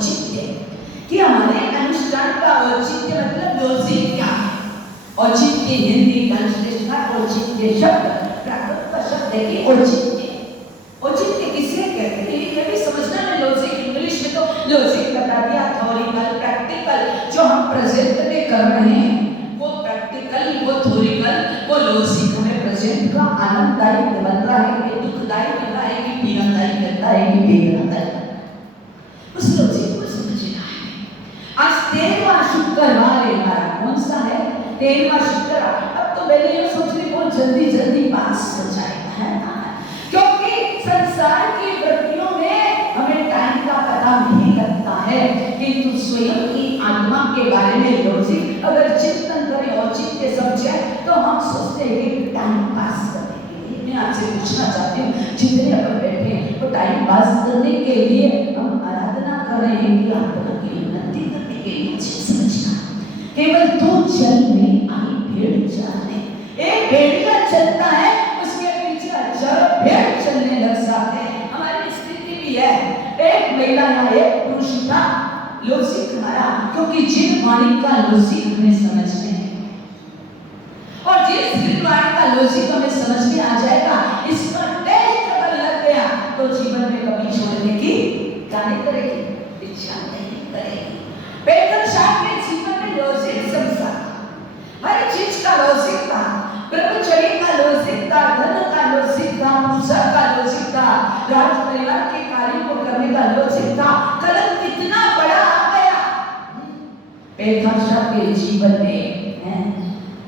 औचित्य कि हमारे अनुष्ठान का औचित्य मतलब लॉजिक क्या है। औचित्य हिंदी ट्रांसलेशन का औचित्य शब्द प्राकृत का शब्द है कि औचित्य। औचित्य किसे कहते हैं ये भी समझना है। लॉजिक इंग्लिश में तो लॉजिक बता दिया, थ्योरिकल प्रैक्टिकल जो हम प्रेजेंट में कर रहे हैं वो प्रैक्टिकल वो थ्योरिकल वो लॉजिक हमें प्रेजेंट का आनंददायी बन रहा है कि दुखदायी बन रहा है कि पीड़ादायी बनता है कि बेदनादायी उस लॉजिक को समझना है। आज 13वां शुक्रवार है हमारा। कौन सा है? 13वां शुक्रवार। अब तो मैंने ये सोच रही बहुत जल्दी जल्दी पास हो जाएगा है ना, क्योंकि संसार की वृत्तियों में हमें टाइम का पता नहीं लगता है, किंतु स्वयं की आत्मा के बारे में लॉजिक अगर चिंतन करें और चित्त समझे तो हम सोचते हैं कि टाइम पास करने के लिए। मैं आपसे पूछना चाहती हूँ जितने अपन बैठे हैं तो टाइम पास करने के लिए हम आराधना कर रहे हैं कि आत्मा की उन्नति करने के लिए। समझना केवल 2 चल में आई भेड़ चलने, एक भेड़िया चलता है उसके पीछे हजारों भेड़ चलने लग जाते हैं। हमारी स्थिति भी है, एक महिला या एक पुरुष था लॉजिक हमारा, क्योंकि जिन वाणी का लॉजिक हमें समझने हैं और जिस जिन वाणी का लॉजिक हमें समझ में आ जाएगा इसका टेस्ट अगर लग गया तो जीवन में कभी छोड़ने की क्या नहीं करेगी, इच्छा नहीं करेगी। पेटर शाह के जीवन में लॉजिक समझा, हर चीज का लॉजिक था, ब्रह्मचर्य का लॉजिक था, धन का लॉजिक था, पूजा का लॉजिक था, राज परिवार के कार्यों को करने का लॉजिक था। कलम कितना बड़ा आ गया पेटर शाह के जीवन में।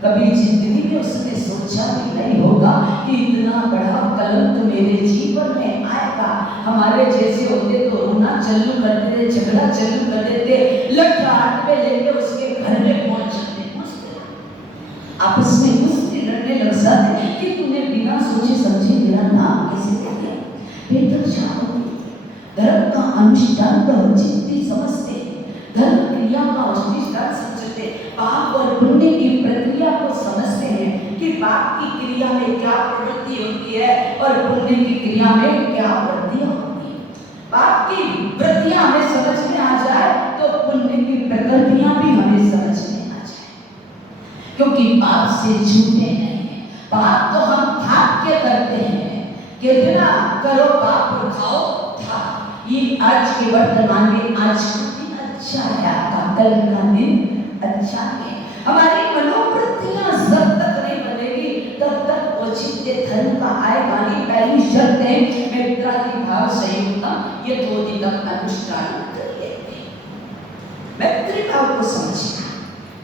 कभी जिंदगी में उसने सोचा भी नहीं होगा कि इतना बड़ा कलंक मेरे जीवन में आएगा। हमारे जैसे होते तो रोना चालू कर देते, झगड़ा चालू कर देते, लठ हाथ में लेके उसके घर में पहुंच जाते, आपस में कुश्ती लड़ने लग जाते कि तूने बिना सोचे समझे मेरा नाम कैसे ले लिया। पेटर शाह धर्म का अनुष्ठान का औचित्य समझते, धर्म क्रिया का अनुष्ठान समझते, पाप और पुण्य की प्रक्रिया को समझते हैं कि पाप की क्रिया में क्या प्रवृत्ति होती है और पुण्य की क्रिया में क्या वृत्तियां होती है। पाप की वृत्तियां हमें समझ में आ जाए तो पुण्य की प्रकृतियां भी हमें समझ में आ जाए, क्योंकि पाप से छूटे नहीं है। पाप तो हम भाग के करते हैं, कितना करो पाप और खाओ था। ये आज के वर्तमान में आज का दिन अच्छा है, आपका कल का दिन अच्छा है। हमारी मनोवृत्तियां जब तक नहीं बनेगी तब तक औचित्य धर्म का आएगा नहीं। पहली शर्त है मैत्रादि भाव संयुक्ता, ये 2 दिन तक अनुष्ठान करिए। मैत्री भाव को समझना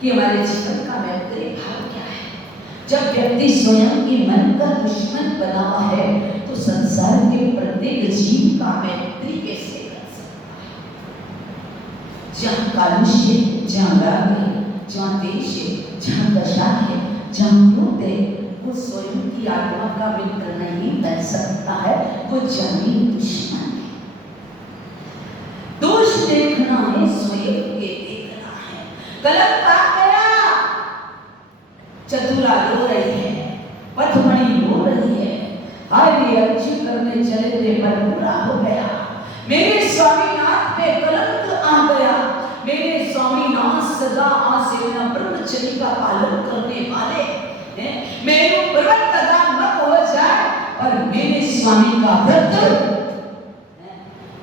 कि हमारे जीवन का मैत्री भाव क्या है। जब व्यक्ति स्वयं के मन का दुश्मन बना हुआ है तो संसार के प्रत्येक जीव का मैत्री कैसे कर सकता है। जहाँ कालुष्य, जहाँ राग है, जहाँ देश है, जहाँ दशा है, जहाँ क्रोध है, वो स्वयं की आत्मा का मित्र नहीं बन सकता है, वो जानी दुश्मन है। दोष देखना है, स्वयं के देखना है। गलत बात गया, चतुरा रो रही है, पथमणि रो रही है, हाय अच्छी करने चले थे पर बुरा हो गया, मेरे स्वामीनाथ पे कलंक आ गया, मेरे स्वामीनाथ सदा आसेवना ब्रह्मचर्य का पालन करने वाले हैं, मेरे पर्वत तथा मत हो जाए और मेरे स्वामी का व्रत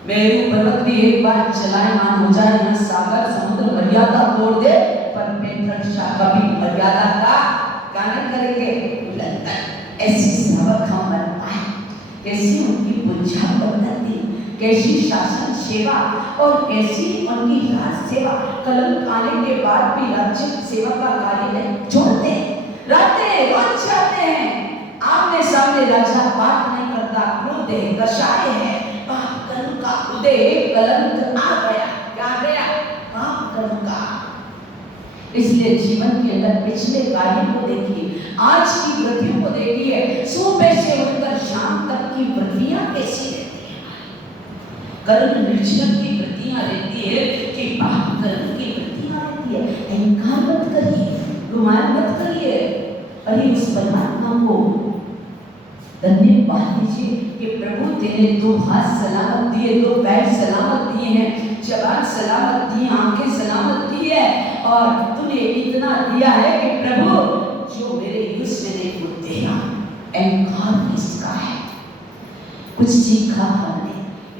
मेरू पर्वत भी एक बार चलायमान हो जाए, यह सागर समुद्र मर्यादा तोड़ दे, पर पेटर शाह कभी मर्यादा का गाना करेंगे उल्लंघन। ऐसी श्रावक हम बन पाए, कैसी उनकी बुझा पद्धति, कैसी शासन सेवा और कैसी उनकी राज सेवा। कलंक आने के बाद भी राज्य सेवा का कार्य छोड़ते रहते, रोज जाते हैं, आमने सामने राजा बात नहीं करता, क्रोध है, कषाय है, पाप कर्म का उदय, कलंक आ गया, क्या गया, पाप कर्म का। इसलिए जीवन के अंदर पिछले कार्यों को देखिए, आज की वृत्तियों को देखिए, सुबह से उठकर शाम तक की वृत्तियां कैसी रहती हैं। कर्म निर्जन की वृत्तियां रहती है कि पाप कर्म की वृत्तियां रहती है। अहंकार मत करिए, गुमान मत करिए, अरे उस परमात्मा को धन्यवाद दीजिए कि प्रभु तेने 2 हाथ सलामत दिए, 2 पैर सलामत दिए हैं, जबान और तूने इतना दिया है कि प्रभु जो मेरे यूज में नहीं वो देना एनकार इसका है। कुछ सीखा हमने,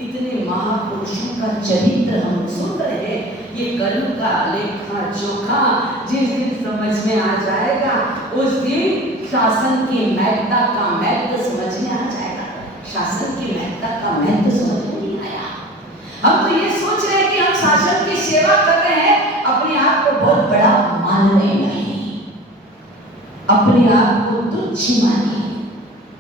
इतने महापुरुषों का चरित्र हम सुन रहे हैं, ये कर्म का लेखा जोखा जिस दिन समझ में आ जाएगा उस दिन शासन की महत्ता का महत्व समझ में आ जाएगा। शासन की महत्ता का महत्व समझ में नहीं आया। हम तो ये सोच रहे हैं कि हम शासन की सेवा कर रहे हैं, अपने आप को बहुत बड़ा मान रहे नहीं, अपने आप को तुच्छ मानिए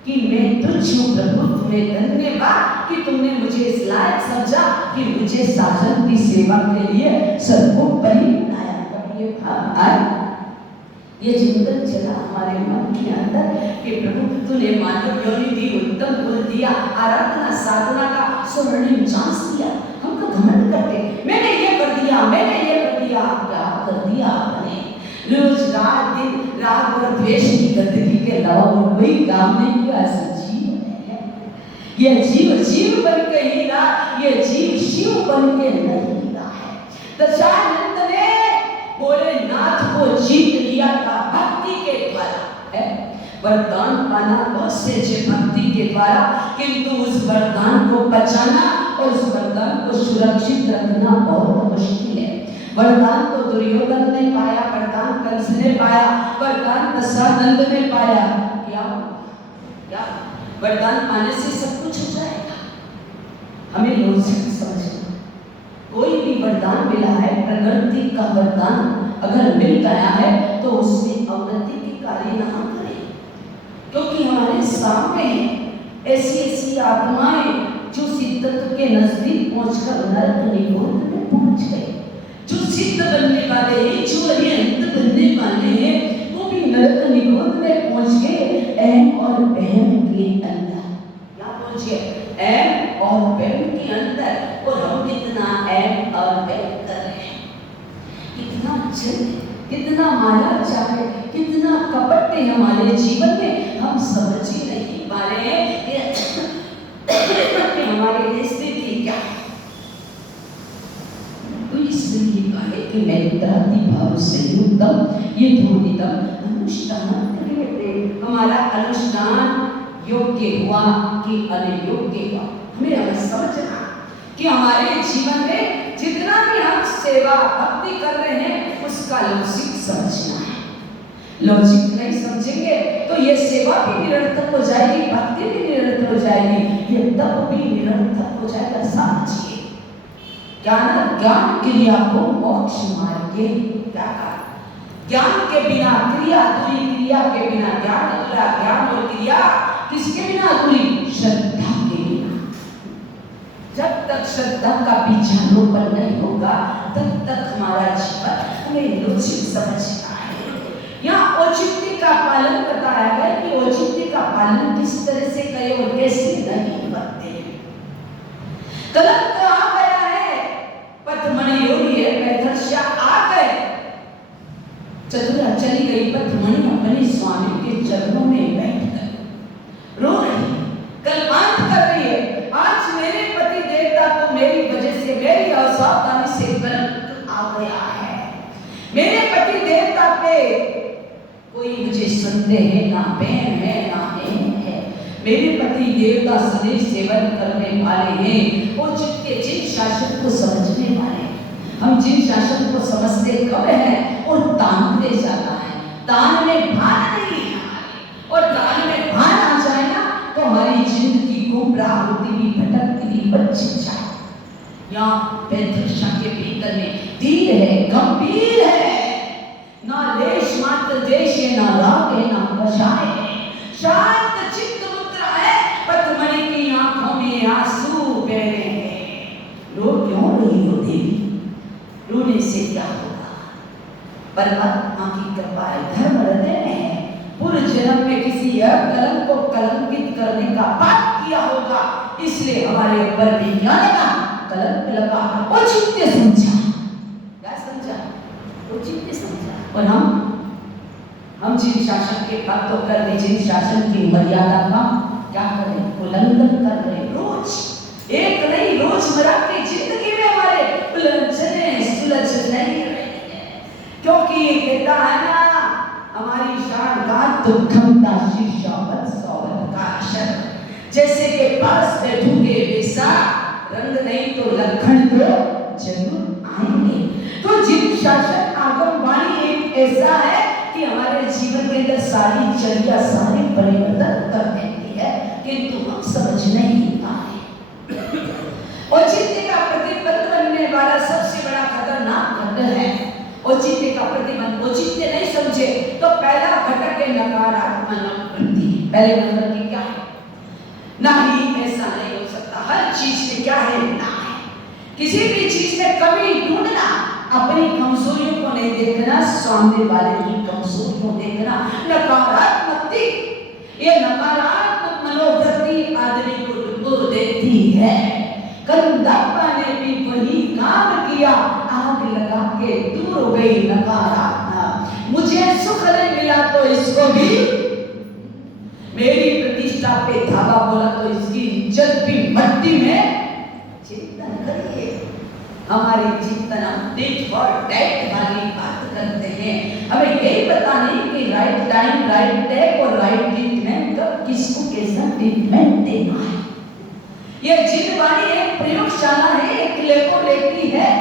कि मैं तुच्छ हूँ प्रभु, तुम्हें धन्यवाद कि तुमने मुझे इस लायक समझा कि मुझे शासन की सेवा के लिए सर्वोपरि बनाया। कभी ये भाव आए, ये चिंतन चला हमारे मन के अंदर कि प्रभु तूने मानव योनि दी, उत्तम गुण दिया, आराधना साधना का स्वर्णिम चांस दिया। हम तो घमंड करते, मैंने ये कर दिया, मैंने ये कर दिया। क्या कर दिया आपने? रोज रात दिन राग और द्वेष की गंदगी के अलावा और कोई काम नहीं किया। जीव है ये, जीव जीव बन के ही रहा, ये जीव शिव बन के नहीं रहा है। दशानंद ने भोलेनाथ को जीत लिया था भक्ति के द्वारा। वरदान पाना बहुत से भक्ति के द्वारा, किंतु उस वरदान को बचाना और उस वरदान को सुरक्षित रखना बहुत मुश्किल है। वरदान तो दुर्योधन ने पाया, वरदान कंस ने पाया, वरदान दशानंद ने पाया। क्या वरदान पाने से सब कुछ हो जाएगा? हमें लॉजिक समझना। कोई भी वरदान मिला है, प्रकृति का वरदान अगर मिल गया है तो उसमें अवनति की कार्य न करें, क्योंकि हमारे सामने ऐसी ऐसी आत्माएं जो सिद्धत्व के नजदीक पहुंचकर नरक निगोद में पहुंच गए। जो सिद्ध बनने वाले हैं, जो अरिहंत बनने वाले हैं, वो भी नरक निगोद में पहुंच गए। अहम और बहम के अंदर क्या पहुंच गए? अहम और बहम के अंदर। और हम कितना अहम और बहम कर रहे हैं, कितना जल, कितना माया चाहे, कितना कपट है हमारे जीवन में, हम समझ ही नहीं पा रहे हैं कि हमारी स्थिति क्या है। तो इसलिए कहे कि मैत्रादि भाव संयुक्तम ये धूर्तितम अनुष्ठान क्रियते। हमारा अनुष्ठान योग्य हुआ कि अनयोग्य हुआ, हमें समझना कि हमारे जीवन में जितना भी हम सेवा भक्ति कर रहे हैं उसका लॉजिक समझना है। लॉजिक नहीं समझेंगे तो ये सेवा भी निरर्थक हो जाएगी, भक्ति भी निरर्थक हो जाएगी, ये तप भी निरर्थक हो जाएगा। समझिए, ज्ञान क्रिया को मोक्ष मार्गे क्या कहा? ज्ञान के बिना क्रिया अधूरी, क्रिया के बिना ज्ञान अधूरा, ज्ञान और क्रिया किसके बिना अधूरी? श्रद्धा के बिना। जब तक श्रद्धा का बीजारोपण नहीं होगा तब तक हमारा जीवन हमें लॉजिक समझना है। यहाँ औचित्य का पालन बताया गया कि औचित्य का पालन किस तरह से करें और कैसे नहीं करते। कलंक आ गया है, पथमणि हो रही है, मैथर्षा आ गए, चतुरा चली गई, पथमणि अपने स्वामी के चरणों में बैठ गए, रो रही है, कल्पांत कर रही है। आज मेरे पति देवता को मेरी वजह से, मेरी असावधानी से कलंक आ गया है। मेरे पति देवता पे कोई मुझे संदेह है, ना बहन है ना बहन है। मेरे पति देवता सदैव सेवन करने वाले हैं, वो जिनके जिन शासन को समझने वाले हैं। हम जिन शासन को समझते कब है और तान दे जाता है, तान में भान नहीं है हमारे, और तान में भान आ जाए ना तो हमारी जिंदगी गुमराह होती हुई भटकती हुई बच्ची जाए। यहाँ मैथर्षा के भीतर में धीर है, गंभीर है, ना लेश मात्र देश है, ना राग है, ना कषाय है, शांत चित्त मुद्रा है, पथमणि की आंखों में आंसू बह रहे हैं। रो क्यों रही हो देवी? रोने से क्या होगा? परमात्मा की कृपा है, धर्म हृदय में है। पूर्व जन्म में किसी कलंक को कलंकित करने का पाप किया होगा, इसलिए हमारे ऊपर विज्ञान का कलंक लगा। औचित्य समझा, क्या समझा? औचित्य समझा। और हम जिन शासन के भक्त होकर जिन शासन की मर्यादा का क्या करें? उल्लंघन कर रहे हैं। रोज एक नहीं, रोजमर्रा की जिंदगी में हमारे उलझने सुलझ नहीं रहे हैं। दुखम दासी शौवत सौवत का अक्षर। जैसे के पास बैठूंगे वैसा रंग नहीं तो लखन तो जरूर आएंगे। तो जीव शासन आगमवाणी एक ऐसा है कि हमारे जीवन के अंदर सारी चर्या सारे परिवर्तन कर देती है, किंतु हम समझ नहीं पाए। औचित्य का प्रतिबंध बनने वाला सबसे बड़ा खतरनाक घटक है औचित्य का प्रतिबंध। औचित्य नहीं समझे तो पहला घटक है नकारात्मक वृत्ति। पहले नंबर की क्या है? नहीं, ऐसा नहीं हो सकता। हर चीज में क्या है? ना है। किसी भी चीज में कमी ढूंढना, अपनी कमजोरियों को नहीं देखना, सामने वाले की कमजोरी को देखना, नकारात्मक। ये नकारात्मक मनोवृत्ति आदमी को डुबो देती है। कन्दप्पा ने भी वही काम किया, आग लगा के दूर हो गई नकारात्मक। मुझे सुख नहीं मिला तो इसको भी, मेरी प्रतिष्ठा पे धावा बोला तो इसकी इज्जत भी मट्टी में। चिंतन करिए, हमारी चिंतन हम डेट फॉर डेट वाली बात करते हैं। हमें यही पता नहीं कि राइट टाइम, राइट टेक और राइट ट्रीटमेंट कब किसको कैसा ट्रीटमेंट देना है। ये जिनवाणी एक प्रयोगशाला है, एक लेबोरेटरी है।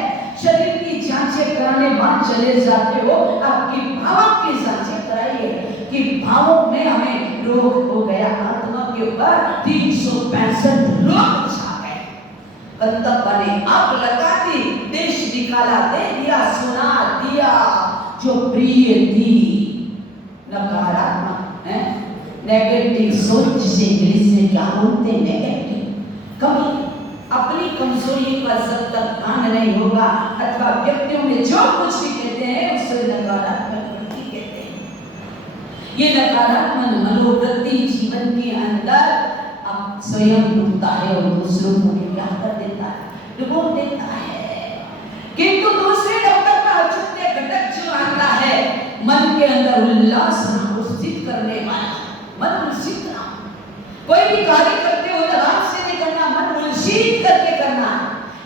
शरीर की जांचें कराने बाद चले जाते हो, आपकी भावों की जांचें कराइए कि भावों में हमें रोग हो गया। आत्मा के ऊपर 365 रोग छा गए। कन्दप्पा ने आग लगा दी, देश निकाला, दे दिया, सुना दिया जो प्रिय थी। नकारात्मक है, नेगेटिव सोच से इंग्लिश में क्या बोलते हैं? नेगेटिव। कभी अपनी कमजोरी का जब तक ध्यान नहीं होगा अथवा व्यक्तियों में जो कुछ भी कहते हैं उसे नकारात्मक वृत्ति कहते हैं। ये नकारात्मक मनोवृत्ति जीवन के अंदर अब स्वयं डूबता है और दूसरों को क्या कर देता है? डुबो देता है। किंतु दूसरे नंबर का औचित्य घटक जो आता है, मन के अंदर उल्लास उल्लासित करने वाला, मन उल्लासित ना। कोई भी कार्य करते हो तो रात से नहीं करना, मन उल्लासित करके करना।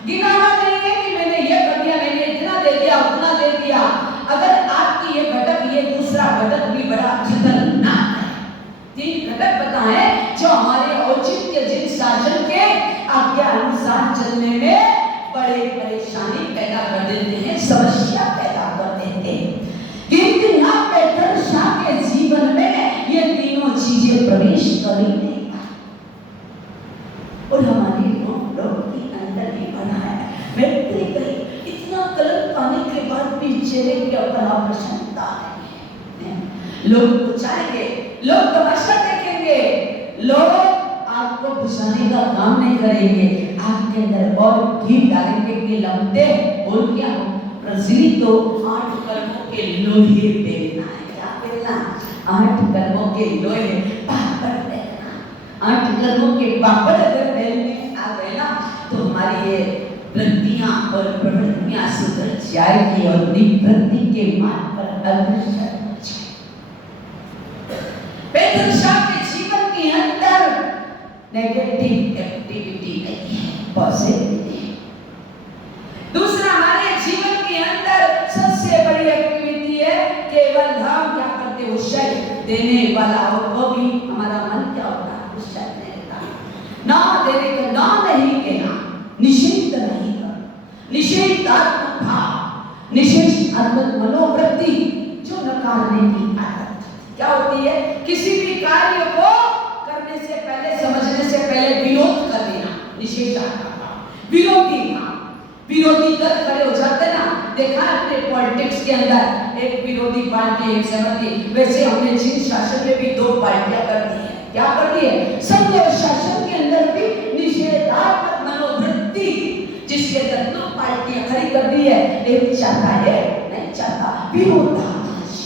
गिनाना नहीं है कि मैंने ये कर दिया, मैंने इतना दे दिया, उतना दे दिया। अगर आपकी ये घटक, ये दूसरा घटक भी बड़ा खतरनाक है। 3 घटक बताए जो हमारे औचित्य जिन शासन के आज्ञा अनुसार चलने में बड़े परेशानी पैदा कर देते हैं, समस्या पैदा कर देते हैं। किंतु यहाँ पैटर्न शाह के जीवन में ये तीनों चीजें प्रवेश कर ही नहीं और हमारे लोग के अंदर भी बना है। व्यक्ति कहीं इतना कलंक पाने के बाद भी चेहरे के ऊपर प्रसन्नता है। लोग पूछाएंगे, लोग तमाशा देखेंगे, लोग आपको बुझाने का काम नहीं करेंगे, आपके अंदर और घी डालेंगे कि लमते और क्या हो। प्रज्वलित तो 8 कर्मों के लोहे बेलना है। क्या बेलना? 8 कर्मों के लोहे पापड़ बेलना। 8 कर्मों के पापड़ अगर बेलने आ गए ना तो हमारी ये वृत्तियां और प्रवृत्तियां सुधर जाएगी और निवृत्ति के मार्ग पर अग्रसर हो जाएगी। पैटर्न शाह के जीवन के अंदर नेगेटिव एक्टिविटी नहीं है, पॉजिटिव। दूसरा, हमारे जीवन के अंदर सबसे बड़ी एक्टिविटी है केवल हम क्या करते हो? शय देने वाला। और वो भी हमारा मन क्या होता है? शय देता है। ना देने का ना नहीं कहना, निषेध नहीं करना, निषेधात्मक भाव, निषेधात्मक मनोवृत्ति जो नकारने की आदत क्या होती है? किसी भी कार्य को करने से पहले, समझने से पहले विरोध कर देना, निषेधात्मक भाव, विरोधी भाव। विरोधी दल खड़े हो जाते ना, देखा अपने पॉलिटिक्स के अंदर एक विरोधी पार्टी एक सहमति। वैसे हमने जिन शासन में भी 2 पार्टियां कर दी है। क्या कर दी है? संघ शासन के अंदर भी निषेधात्मक मनोवृत्ति जिसके अंदर 2 पार्टियां खड़ी कर दी है। एक चाहता है, नहीं चाहता, विरोधाभास।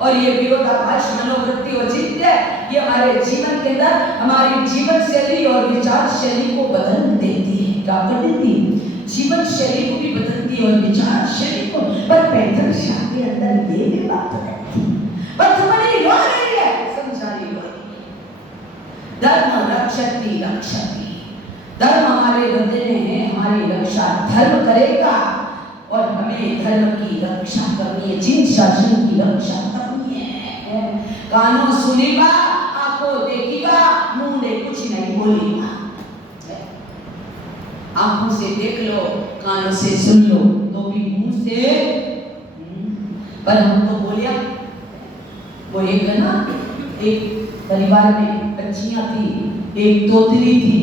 और ये विरोधाभास मनोवृत्ति और जिद है, ये हमारे जीवन के अंदर हमारी जीवन शैली और विचार शैली को बदल देती है। क्या कर देती है? जीवन शैली को भी बदलती है और विचार शैली को। पर पैटर्न शाह के अंदर ये भी बात रहती है, वर्तमानी रो रही है, संसारी रो रही है। धर्म रक्षति रक्षति, धर्म हमारे हृदय में है, हमारी रक्षा धर्म करेगा और हमें धर्म की रक्षा करनी है, जिन शासन की रक्षा करनी है। कानों सुनेगा, आंखों देखेगा, मुंह ने कुछ नहीं बोलेगा। आंखों से देख लो, कानों से सुन लो, तो भी मुंह से पर हम तो बोलिया। वो एक है ना, एक परिवार में बच्चियां थी, एक तोतली थी,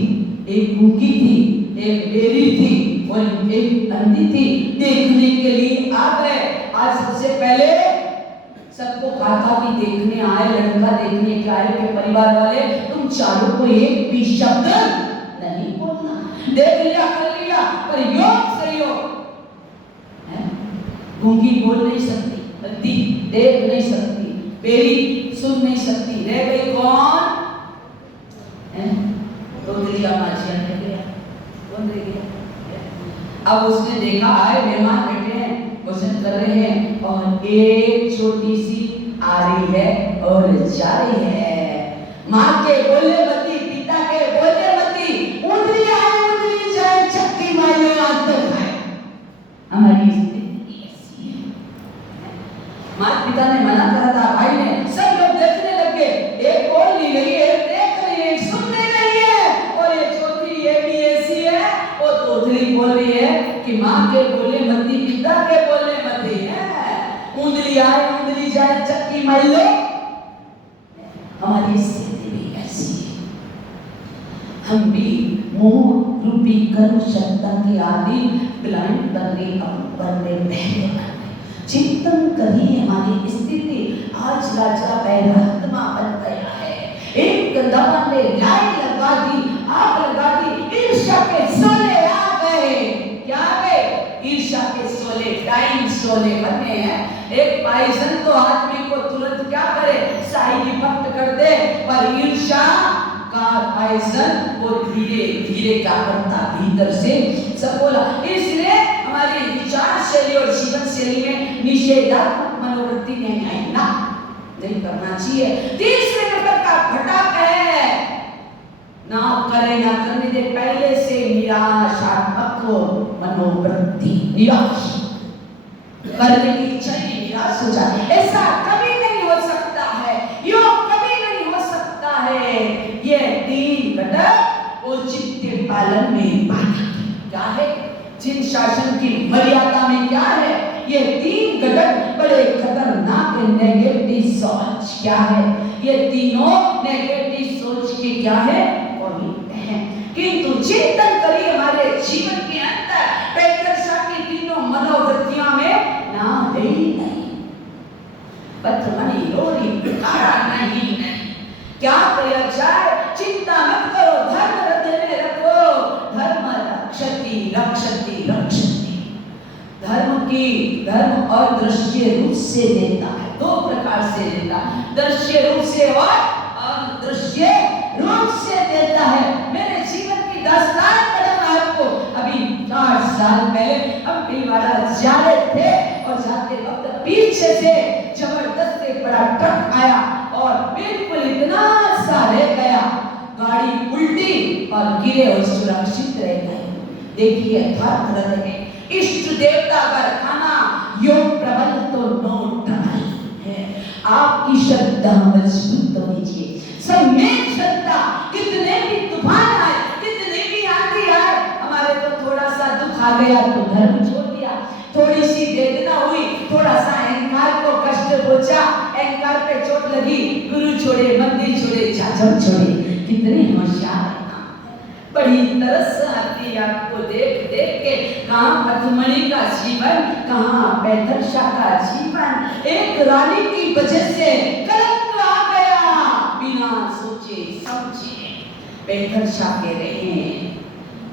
एक गूंगी थी, एक बेरी थी और एक अंधी थी। देखने के लिए आ गए। आज सबसे पहले सबको कहा था कि देखने आए, लड़का देखने के आए के परिवार वाले, तुम चारों को एक भी शब्द नहीं बोलना। देख लिया कर लिया, पर योग से योग। गूंगी बोल नहीं सकती, अंधी देख नहीं सकती, बेरी सुन नहीं सकती, रह गई कौन? तोतलिया माचिया रह गया। कौन रह गया? अब उसने देखा आए मेहमान बैठे हैं, भोजन कर रहे हैं और एक छोटी सी आ रही है और जा रही है। माँ के बोले मती, पिता के बोले मती, उंगली आए उंगली जाए, चक्की मारे आज तो खाए। हमारी स्थिति ऐसी है। माँ पिता ने मना करा था, भाई ने, सब लोग देखने लगे, एक बोल नहीं रही है, देख रही है, सुन नहीं रही है, और ये चौथी ये भी ऐसी है। वो तोतली बोल रही है कि माँ के बोले मती, पिता के बोले मती है, उंगली आए उंगली जाए, चक्की मार लो। हमारी स्थिति भी ऐसी है। हम भी मोह रूपी कर्म क्षमता के आदि ब्लाइंड बनने बनने पहले चिंतन करिए हमारी स्थिति। आज राजा बैरात्मा बन गया है। एक दवा ने लाई लगा दी, आग लगा दी, ईर्ष्या के सोले आ गए। क्या आ गए? ईर्ष्या के सोले, डाइन सोले बने हैं। एक पॉइजन तो आदमी को तुरंत क्या करे, साइड इफेक्ट कर दे, पर ईर्ष्या का पॉइजन वो धीरे धीरे क्या करता, भीतर से सब बोला। इसलिए हमारी विचार शैली और जीवन शैली में निषेधात्मक मनोवृत्ति नहीं आई ना, नहीं करना चाहिए। तीसरे नंबर का घटक है, ना करे ना करने दे, पहले से निराशात्मक मनोवृत्ति। निराश करने की इच्छा ही निराश हो जाए, ऐसा कभी नहीं हो सकता है, योग कभी नहीं हो सकता है। ये तीन घटक औचित्य पालन में बाधक क्या है? जिन शासन की मर्यादा में क्या है? ये तीन घटक बड़े खतरनाक नेगेटिव सोच क्या है? ये तीनों नेगेटिव सोच के क्या है? पॉइंट है। किंतु चिंतन करिए हमारे जीवन के अंदर पैतृषा की तीनों मनोवृत्तियों में ना नहीं पथमनी लोरी प्रकारा नहीं है। क्या किया जाए? चिंता मत करो, धर्म हृदय में रखो। धर्म रक्षति रक्षति रक्षति। धर्म और दृश्य रूप से देता है, दो प्रकार से देता है, दृश्य रूप से और अदृश्य रूप से देता है। मेरे जीवन की दास्तान बताऊं आपको। अभी 4 साल पहले हम भिलवाड़ा जा रहे थे और जाते वक्त पीछे से जबरदस्त एक बड़ा ट्रक आया और बिल्कुल इतना सा रह गया, गाड़ी उल्टी और गिरे और सुरक्षित रह गए। देखिए धर्म हृदय में इष्ट देवता का खाना योग प्रबल तो नो ट्रबल है। आपकी श्रद्धा मजबूत होनी चाहिए। सब में श्रद्धा, कितने भी तूफान आए, कितने भी आंधी आए, हमारे को थोड़ा सा दुख आ गया तो धर्म छोड़ दिया, थोड़ी सी वेदना हुई, थोड़ा सा अहंकार को कष्ट पहुंचा, अहंकार पे चोट लगी, गुरु छोड़े, मंदिर छोड़े, चाचम छोड़े। कितने होशियार है। बड़ी तरस आती आपको देख देख के, कहाँ पथमणि का जीवन, कहाँ पैतृषा का जीवन। एक रानी की वजह से कलंक आ गया, बिना सोचे समझे पैतृषा के रहे।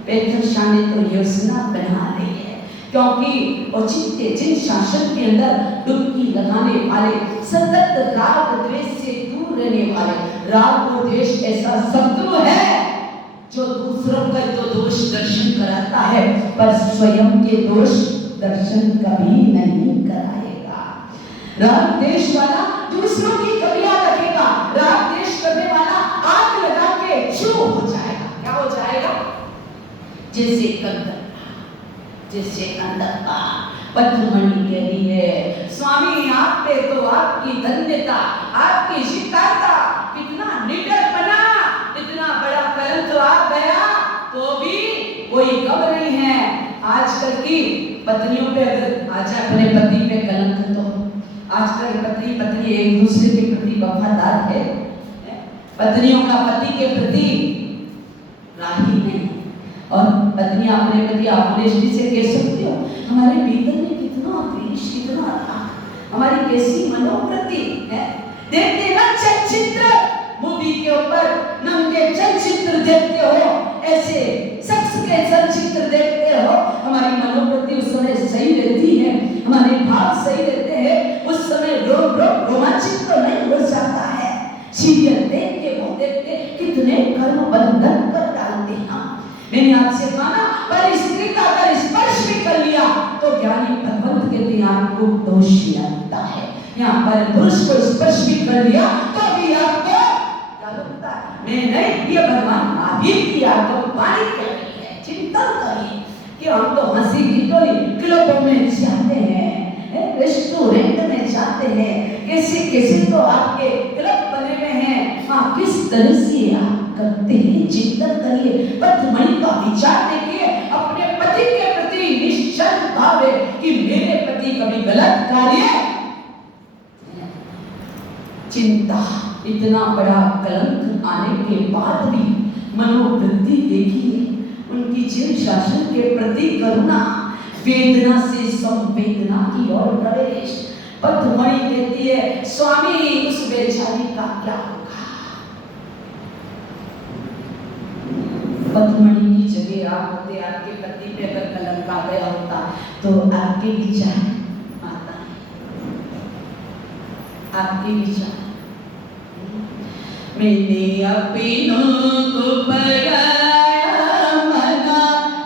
पैतृषा ने तो योजना बना ली है, क्योंकि औचित्य जिन शासन के अंदर डुबकी लगाने वाले, सतत राग द्वेष से दूर रहने वाले, राग और द्वेष ऐसा शत्रु है जो दूसरों का तो दोष दर्शन कराता है, पर स्वयं के दोष दर्शन कभी नहीं कराएगा। राग द्वेष वाला दूसरों की कमियां रखेगा, राग द्वेष करने वाला आग लगा के चू हो जाएगा। क्या हो जाएगा? जैसे अंधका पथमणि कह रही है, स्वामी आप पे तो आपकी धन्यता, आपकी शिकायता, कितना निडरपना, इतना बड़ा कलंक आ गया तो भी कोई गम नहीं है। आजकल की पत्नियों पे अगर आज अपने पति पे कलंक, तो आजकल पत्नी एक दूसरे के प्रति वफादार है, पत्नियों का पति के प्रति राही नहीं, और पत्नियां अपने पति आप दृष्टि से कह सकते हो हमारे भीतर में कितना द्वेष, कितना राग, हमारी कैसी मनोवृत्ति है। देखते ना चलचित्र मूवी के ऊपर नंगे चलचित्र देखते हो, ऐसे शख्स के चलचित्र देखते हो, हमारी मनोवृत्ति उस समय सही रहती है, हमारे भाव सही रहते हैं, उस समय रोमांचित तो नहीं हो जाता है। सीरियल देख के वो देखते कितने कर्म बंधन कर डालते हैं। मैंने आपसे कहा ना, पर स्त्री का अगर स्पर्श भी कर लिया तो ज्ञानी भगवंत कहते हैं आपको दोष लगता है। यहाँ पर पुरुष को स्पर्श भी कर लिया तो भी आपको क्या लगता है? मैं नहीं, ये भगवान महावीर की आपको वाणी कर रही है। चिंतन करिए कि हम तो हंसी की टोली क्लबों में जाते हैं, रेस्टोरेंट में जाते हैं, कैसे तो आपके क्लब बने हुए हैं, हाँ किस तरह से आप करते हैं। चिंतन करिए, पथमणि का विचार देखिए, अपने पति के प्रति निश्चल भाव है कि मेरे पति कभी गलत कार्य, चिंता, इतना बड़ा कलंक आने के बाद भी मनोवृत्ति देखिए, उनकी जीव शासन के प्रति करुणा, वेदना से संवेदना की ओर प्रवेश। पथमणि कहती है स्वामी उस बेचारी का क्या होगा। पथमणि की जगह आप होते, आपके पति पे अगर कलंक आ गया होता तो आपके विचार आता है, आपके विचार। मैंने अपनों को पराया मना,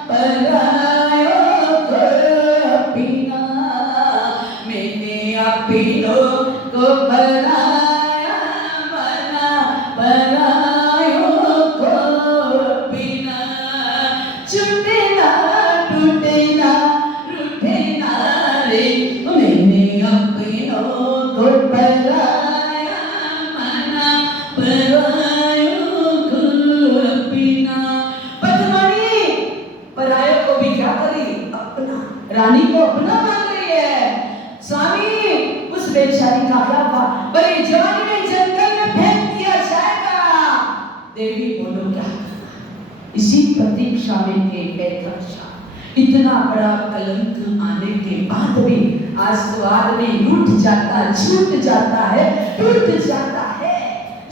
परायों को अपना, मैंने अपनों को पराया मना, परायों को अपना, छूटे ना टूटे ना रूठे ना रे, मैंने अपनों को पराया रानी को अपना मान रही है। स्वामी उस बेचारी का क्या हुआ, बड़ी जवानी में जंगल में फेंक दिया जाएगा। देवी बोलो क्या करना। इसी प्रतीक्षा में के बैठा, इतना बड़ा कलंक आने के बाद भी आज तो आदमी रूठ जाता, छूट जाता है, टूट जाता है।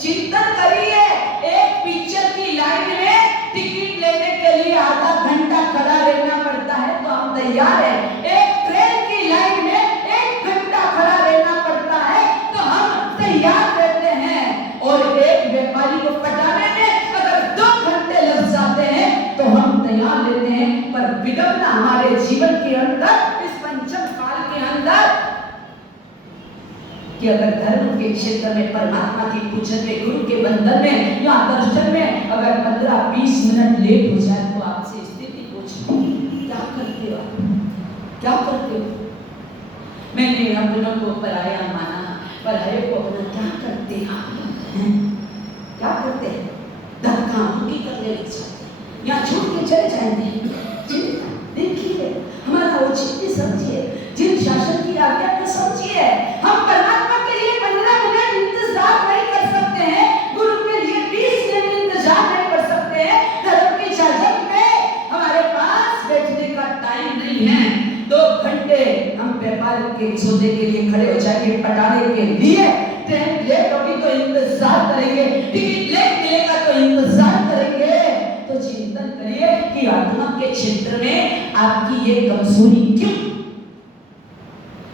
चिंतन करिए, एक पिक्चर की लाइन में टिकट लेने के लिए आधा घंटा खड़ा रहना पड़ता है तो हम तैयार हैं। एक ट्रेन की लाइन में 1 घंटा खड़ा रहना पड़ता है तो हम तैयार रहते हैं। और एक व्यापारी को पटाने में अगर 2 घंटे लग जाते हैं तो हम तैयार रहते हैं। पर विडंबना हमारे जीवन के अंदर, इस पंचम काल के अंदर, कि अगर धर्म के क्षेत्र में, परमात्मा की पूजन में, गुरु के बंधन में या दर्शन में अगर 15-20 मिनट लेट हो जाए तो आपसे स्थिति पूछती, क्या करते हो, क्या करते हो। मैंने अपनों को पराया माना, पराये को अपना, क्या करते हैं, क्या करते हैं, धक्का मुक्की करने लग जाते या छूट के चले जाएंगे। देखिए हमारा औचित्य समझिए, जिन शासन की आज्ञा को समझिए। हम परमात्मा के लिए 15 मिनट इंतजार नहीं कर सकते हैं, गुरु के लिए 20 मिनट इंतजार नहीं कर सकते हैं। धर्म की इजाजत में हमारे पास बैठने का टाइम नहीं है। 2 घंटे हम व्यापार के सौदे के लिए खड़े हो जाएंगे, पटाने के लिए। ट्रेन लेट होगी तो इंतजार करेंगे, टिकट लेट मिलेगा तो इंतजार करेंगे। तो चिंतन करिए कि आत्मा के क्षेत्र में आपकी ये कमजोरी क्यों।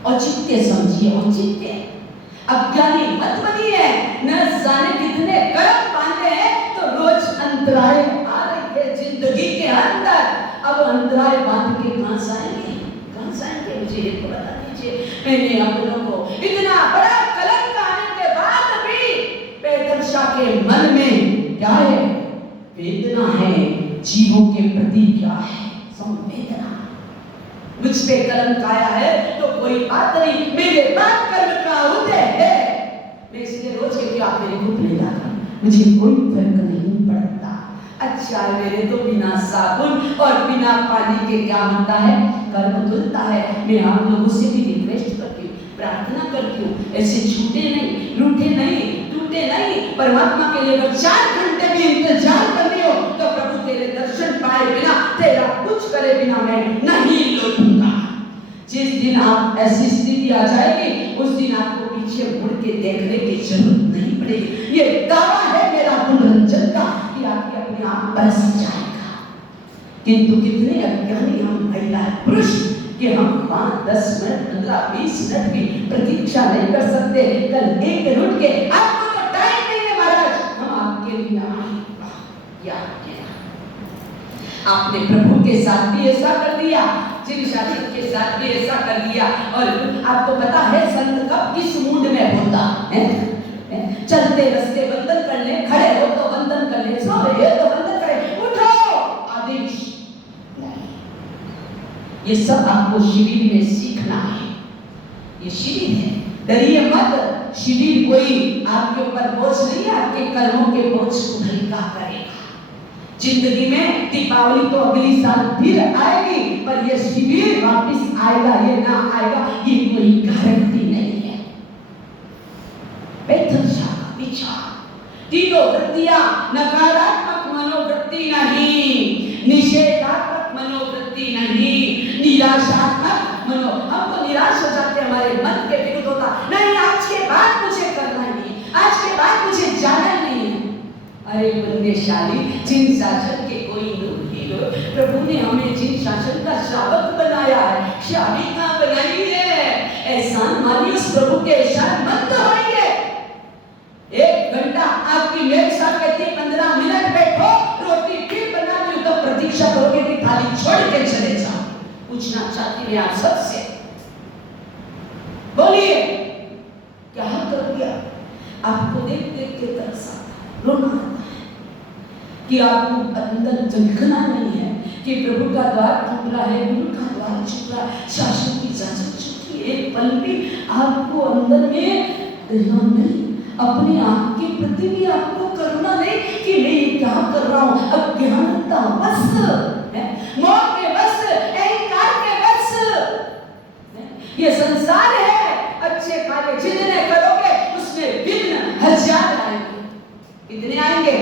औचित्य समझिए, औचित्य। अज्ञानी मत बनिए, न जाने कितने कर्म बांधे हैं तो रोज अंतराय आ रही है जिंदगी के अंदर। अब अंतराय बांध के कहां जाएंगे, कहां जाएंगे, मुझे ये तो बता दीजिए। मैंने आप लोगों को इतना बड़ा कलंक आने के बाद भी बेदर्शा के मन में क्या है, वेदना है, जीवों के प्रति क्या है, संवेदना। मुझ पे कलंक आया है तो कोई बात नहीं, मेरे बाद कर्म का उदय है। मैं इसलिए रोज कहती हूँ आप मेरे को भूल जाना, मुझे कोई फर्क नहीं पड़ता। अच्छा मेरे तो बिना साबुन और बिना पानी के क्या होता है, कर्म धुलता है। मैं आप लोगों से भी रिक्वेस्ट करती हूँ, प्रार्थना करती हूँ, ऐसे छूटे नहीं, रूठे नहीं, टूटे नहीं। परमात्मा के लिए अगर 4 घंटे भी इंतजार करनी हो तो प्रभु तेरे दर्शन पाए बिना, तेरा कुछ करे बिना मैं नहीं लौटूंगा। जिस दिन आप ऐसी स्थिति आ जाएगी उस दिन आपको पीछे मुड़ के देखने की जरूरत नहीं पड़ेगी। ये दावा है मेरा पुनरुत्थान का कि आपके अपने आप बरस जाएगा। किंतु कितने अज्ञानी हम महिला पुरुष कि हम 5, 10 मिनट, 15, 20 मिनट की प्रतीक्षा नहीं कर सकते। कल एक उठ के आपको तो टाइम नहीं है महाराज, हम आपके लिए आए। आपने प्रभु के साथ भी ऐसा कर दिया, जिन शासक के साथ भी ऐसा कर दिया। और आपको पता है संत कब किस मूड में होता है? चलते रास्ते वंदन कर ले, खड़े हो तो वंदन कर ले, सो रहे हो तो वंदन करे, उठो आदेश। ये सब आपको शिविर में सीखना है। ये शिविर है, डरिए मत। शिविर कोई आपके ऊपर बोझ नहीं है, आपके कर्मों के बोझ को हल्का करेगा। जिंदगी में दीपावली तो अगली साल फिर आएगी, पर ये शिविर वापस आएगा ये ना आएगा ये कोई गारंटी नहीं है। विचार, तीनों वृत्तियां, नकारात्मक मनोवृत्ति नहीं, निषेधात्मक मनोवृत्ति नहीं, निराशात्मक मनो। हम तो निराश हो जाते हैं, हमारे मन के विरुद्ध होता नहीं, आज के बाद मुझे करना ही नहीं, आज के बाद मुझे जाना ही नहीं है। अरे पुण्यशाली, जिन शासन के कोई हीरो, प्रभु ने हमें जिन शासन का श्रावक बनाया है, श्राविका बनाई है। एहसान मानिए उस प्रभु के, एहसान मत होइए। 1 घंटा आपकी मेरे साथ कहती 15 मिनट बैठो, रोटी फिर बना दूं तो प्रतीक्षा करोगे कि थाली छोड़ के चले जाओ। पूछना चाहती मैं आप सबसे, बोलिए क्या कर दिया? आपको देख देख के तरस रोना आता है कि आपको अंदर जलना नहीं है कि प्रभु का द्वार टूट रहा है, गुरु का द्वार छूट रहा है, शासन की इजाजत छूटी है। एक पल भी आपको अंदर में रहना नहीं, अपने आप के प्रति भी आपको करुणा नहीं कि मैं ये क्या कर रहा हूँ। अज्ञानता बस है, मौत के बस, अहंकार के बस। ये संसार है, अच्छे कार्य जितने करोगे उसमें विघ्न 1000 आएंगे। कितने आएंगे?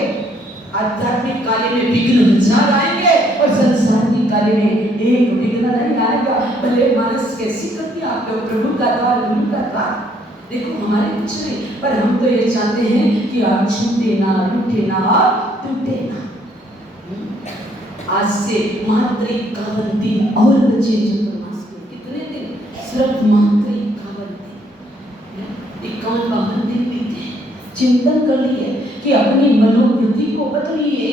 आध्यात्मिक कार्य में विघ्न 1000 आएंगे और संसारिक कार्य में एक विघ्न नहीं आएगा। भले मानस कैसी करती है आप लोग, प्रभु का द्वार, गुरु का द्वार, देखो हमारे कुछ नहीं, पर हम तो ये चाहते हैं कि आप छूटे ना, रूठे ना, टूटे ना। आज से मात्र 51 दिन और बचे चतुर्मास के। कितने दिन? सिर्फ मात्र 51 दिन, 51 दिन बीते। चिंतन कर लिए कि अपनी मनोवृत्ति को बदलिए,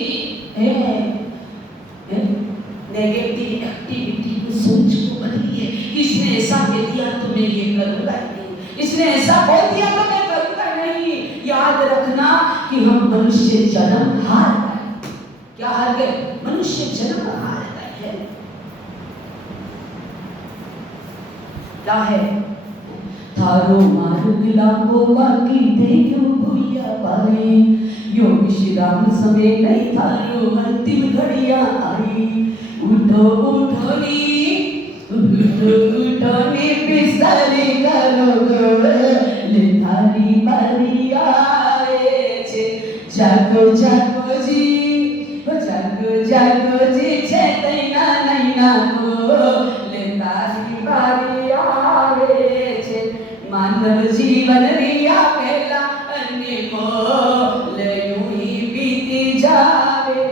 नेगेटिव एक्टिविटी को, सोच को बदलिए। इसने ऐसा कह दिया तो मैं ये करूंगा नहीं, इसने ऐसा बोल दिया तो मैं करूंगा नहीं। याद रखना कि हम मनुष्य जन्म हार गए। क्या हार गए? मनुष्य जन्म हार गए हैं। क्या है? थारो मार्ग लांबो बाकी देखो भूया पाए, यो विश्राम समय नहीं थारो अंतिम घड़िया आई। उठो उठो नी, उठो उठो नी, बिस्तारे करो ले थारी बारी आए छे। जागो जागो जी, जागो जागो जी, छे तैना नैना को ले थारी बारी आए छे। मानव जीवन रिया पहला अनमोल यूं ही बीती जावे।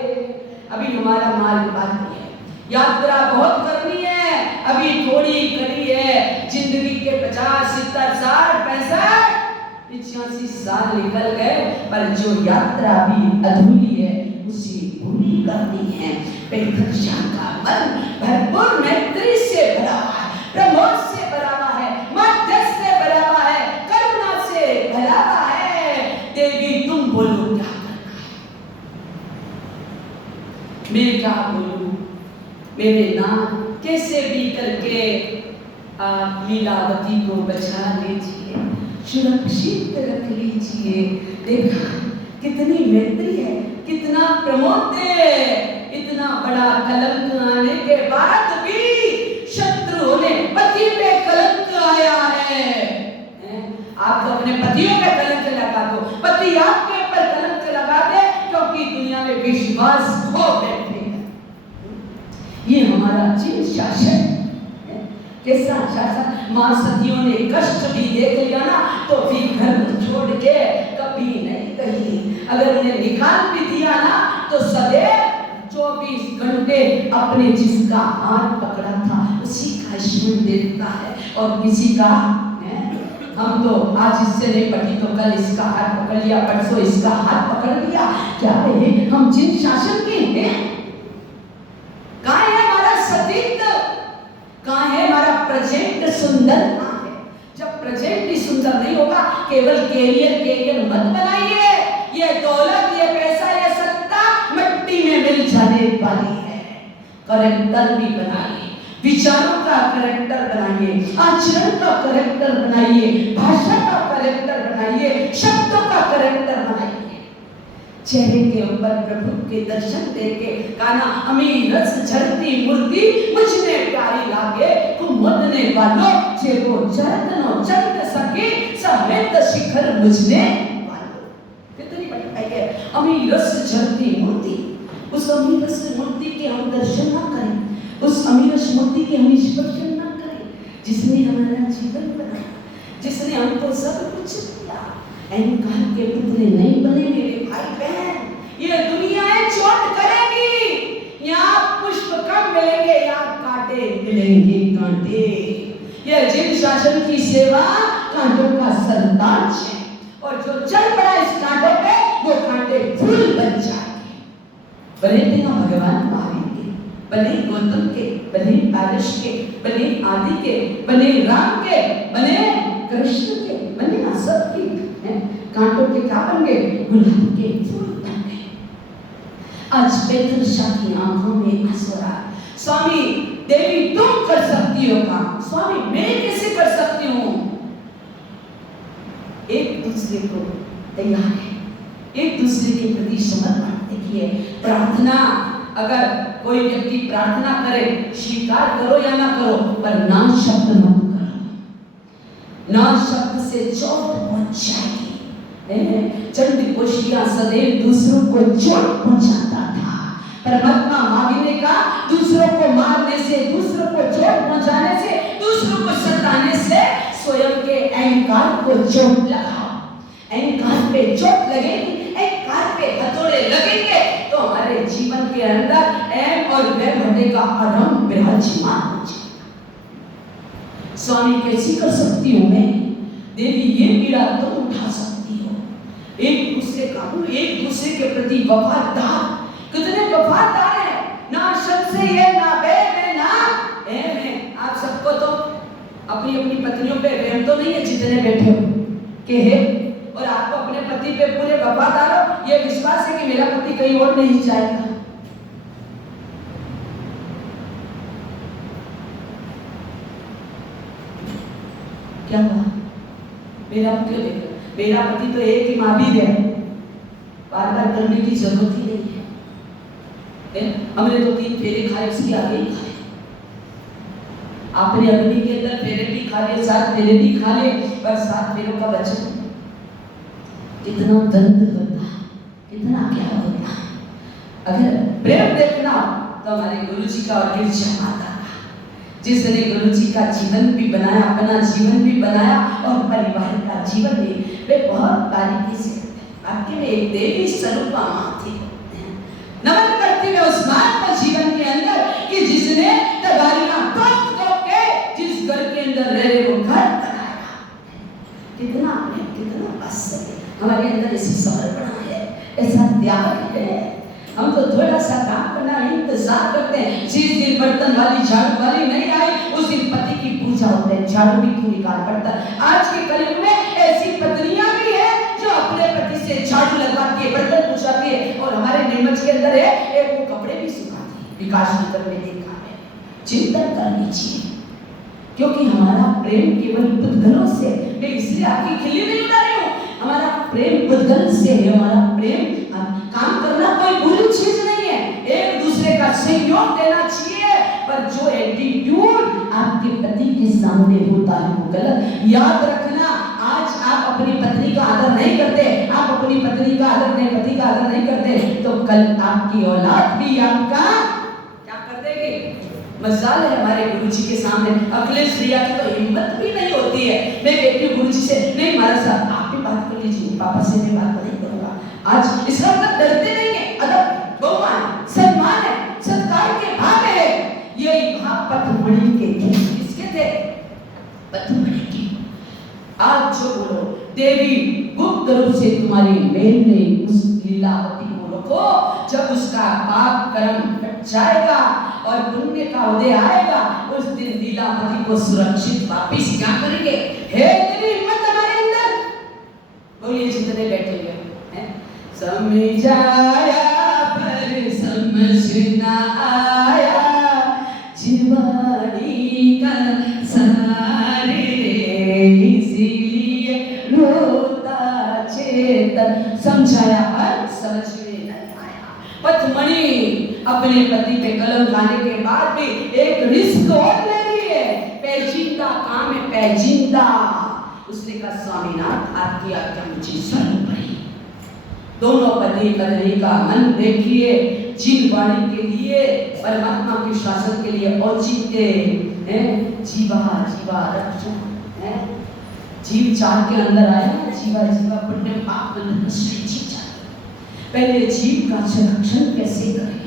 अभी हमारा मार्ग बाकी है, यात्रा बहुत करनी है, अभी थोड़ी कड़ी है। जिंदगी के 50, 70, 60, 65, 85 साल निकल गए, पर जो यात्रा भी अधूरी है उसे पूरी करनी है। पेंथर्शा का मन भरपूर मैत्री से भरा है, प्रमोद से भरा है, मध्यस्थ से भरा है, करुणा से भरा है। देवी तुम बोलो क्या करना है? मैं क्या बोलूं? मेरे नाम के कैसे भी करके आप लीलावती को बचा लीजिए, सुरक्षित रख लीजिए। देखा कितनी मैत्री है, कितना प्रमोद है। इतना बड़ा कलंक आने के बाद भी शत्रुओं ने पति पे कलंक आया है। आप तो अपने पतियों पे कलंक लगा दो, पति आपके ऊपर कलंक लगा दे, क्योंकि दुनिया में विश्वास खो बैठे हैं। ये हमारा जीव शासन कैसा शासन। मां सतियों ने कष्ट भी देख लिया ना तो भी घर छोड़ के कभी नहीं गई। अगर उन्हें निकाल भी दिया ना तो सदैव 24 घंटे अपने जिसका हाथ पकड़ा था उसी का स्मरण देता है। और किसी का हम तो आज इससे नहीं पढ़ी तो कल इसका हाथ पकड़ लिया, परसों इसका हाथ पकड़ लिया। क्या है हम जिन शासन के हैं? कहाँ है हमारा सतीत्व? कहाँ है हमारा प्रेजेंट सुंदर? कहाँ है? जब प्रेजेंट भी सुंदर नहीं होगा, केवल कैरियर मत बनाइए। ये दौलत, ये पैसा, ये सत्ता मिट्टी में मिल जाने वाली है। करेक्टर भी बनाइए, विचारों का करेक्टर बनाइए, आचरण का करेक्टर बनाइए, भाषा का करेक्टर बनाइए, शब्दों का करेक्टर बनाइए। चेहरे के ऊपर प्रभु के दर्शन देके गाना अमीर रस झरती मूर्ति मुझने प्यारी लागे, कुमुदने वालों जेबो चरतनो चंद सके समेत शिखर मुझने वालों। कितनी बड़ी है अमीर रस झरती मूर्ति। उस अमीर रस मूर्ति के हम दर्शन ना करें, उस अमीर रस मूर्ति के हम स्पर्शन ना करें, जिसने हमारा जीवन बनाया, जिसने हमको सब कुछ दिया। अहंकार के पुतले नहीं बने मेरे भाई बहन। ये दुनिया है चोट करेगी, यहाँ पुष्प कम मिलेंगे, यहाँ कांटे मिलेंगे कांटे। ये जिन शासन की सेवा कांटों का सरताज है, और जो चल पड़ा इस कांटों पे वो कांटे फूल बन जाएंगे। भले बिना भगवान महावीर के, भले गौतम के, भले पारस के, भले आदि के, भले राम के, भले कृष्ण के, भले सब के कांटों के क्या बन गए? गुलाब के फूल बन गए। आज पेतृषा की आंखों में आंसू आ, स्वामी देवी तुम कर सकती हो काम, स्वामी मैं कैसे कर सकती हूँ? एक दूसरे को तैयार है, एक दूसरे के प्रति समर्पण। देखिए प्रार्थना, अगर कोई व्यक्ति प्रार्थना करे, स्वीकार करो या ना करो, पर ना शब्द मत करो। ना शब्द से चोट पहुंच जाएगी। चंड कोशिया सदैव दूसरों को चोट पहुंचाता था। परमात्मा महावीर ने कहा दूसरों को मारने से, दूसरों को चोट पहुंचाने से, दूसरों को सताने से स्वयं के अहंकार को चोट लगाओ। अहंकार पे चोट लगेगी, अहंकार पे हथौड़े लगेंगे तो हमारे जीवन के अंदर अहम और वैभव का आरंभ विराजमान हो जाएगा। स्वामी कैसी कर सकती हूँ मैं? देवी ये पीड़ा तुम उठा सकती हो। एक दूसरे का, एक दूसरे के प्रति वफादार। कितने वफादार है, ना शब्द से ये, ना बैर में, ना एह में। आप सबको तो अपनी अपनी पत्नियों पे प्रेम तो नहीं है जितने बैठे हो के है, और आपको अपने पति पे पूरे वफादार हो, ये विश्वास है कि मेरा पति कहीं और नहीं जाएगा। क्या हुआ? मेरा पति तो एक ही महावीर है, बार बार करने की जरूरत ही नहीं है। हमने तो 3 फेरे खाए, उसकी आगे ही खाए। आपने अग्नि के अंदर फेरे भी खा लिए, 7 फेरे भी खा लिए, पर 7 फेरों का वचन कितना दर्द होता है, कितना क्या होता है। अगर प्रेम देखना तो हमारे गुरु जी का और गिरजा माता का, जिसने गुरु जी का जीवन भी बनाया, अपना जीवन भी बनाया और परिवार का जीवन भी, वे बहुत बारीकी से आपके में एक देवी स्वरूप मां थी। नमन करते हुए उस मां का जीवन के अंदर कि जिसने तगारियां तोड़ के जिस घर के अंदर रह रहे वो घर बनाया। कितना बस हमारे अंदर ऐसी समर्पण है, ऐसा त्याग है। हम तो थोड़ा सा काम करना इंतजार करते हैं, जिस दिन बर्तन वाली झाड़ू वाली नहीं आई उस दिन पति की पूजा होती है, झाड़ू भी क्यों निकाल पड़ता है। आज के कलयुग में ऐसी पत्नियां भी है जो अपने पति से झाड़ू लगवाती है, बर्तन पूछाती है, और हमारे नीमच के अंदर है एक वो कपड़े भी सुखाती है। विकास नगर में देखा है, चिंतन करनी चाहिए, क्योंकि हमारा प्रेम केवल पुद्गलों से, मैं इसलिए आपकी खिल्ली नहीं उड़ा रही हूँ, हमारा प्रेम पुद्गल से है। हमारा प्रेम काम करना कोई बुरी चीज नहीं है, एक दूसरे का सहयोग देना चाहिए, पर जो एटीट्यूड आपके पति के सामने होता है वो गलत। याद रखना, आज आप अपनी पत्नी का आदर नहीं करते, आप अपनी पत्नी का आदर नहीं, पति का आदर नहीं करते, तो कल आपकी औलाद भी आपका क्या कर देगी। मजाल है हमारे गुरुजी के सामने, अखिलेश रिया की तो हिम्मत भी नहीं होती है, मैं कहती हूँ गुरुजी से, नहीं महाराज साहब आप भी बात कर लीजिए, पापा से मैं बात नहीं करूंगा। आज इसका मतलब डरते नहीं है, अदब, बहुमान, सम्मान है, सत्कार के भाव है। यही भाव पथमणि के थे, किसके थे? पथमणि के। आज जो बोलो देवी गुप्त रूप से तुम्हारी मेल ने उस लीलावती को रखो, जब उसका पाप कर्म कट जाएगा और पुण्य का उदय आएगा, उस दिन लीलावती को सुरक्षित वापिस क्या करेंगे? हे तेरी हिम्मत हमारे अंदर, बोलिए जितने बैठे हुए हैं, समझाया पर समझ ना आया, जिवाड़ी का सारे इसीलिए रोता चेतन, समझाया पर समझ में नहीं आया। पथमणि अपने पति पे कलम खाने के बाद भी एक रिस्क और ले रही है, पेचीदा काम है, पेचीदा। उसने कहा स्वामीनाथ आपकी आज्ञा मुझे शरण पड़ी। दोनों पति पत्नी का मन देखिए, जिन वाणी के लिए परमात्मा के शासन के लिए औचित्य है, जीवा जीवा रक्षण है, जीव चार के अंदर आया, जीवा जीवा पुण्य पाप नश्वर जीव चार। पहले जीव का संरक्षण कैसे करें,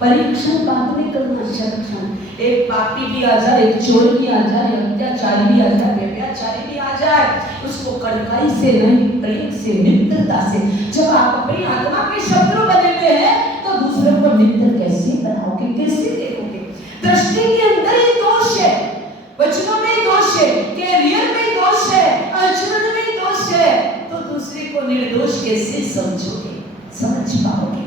परीक्षण बाद में करना, संरक्षण। एक पापी भी आ जाए, एक चोर भी आ जाए, अत्याचारी भी आ जाए, व्यभिचारी भी आ जाए, उसको कड़काई से नहीं, प्रेम से, मित्रता से। जब आप अपनी आत्मा के शत्रु बने हुए हैं तो दूसरों को मित्र कैसे बनाओगे, कैसे देखोगे? दृष्टि के अंदर ही दोष है, वचनों में दोष है, कैरियर में दोष है, आचरण में दोष है, तो दूसरे को निर्दोष कैसे समझोगे, समझ पाओगे?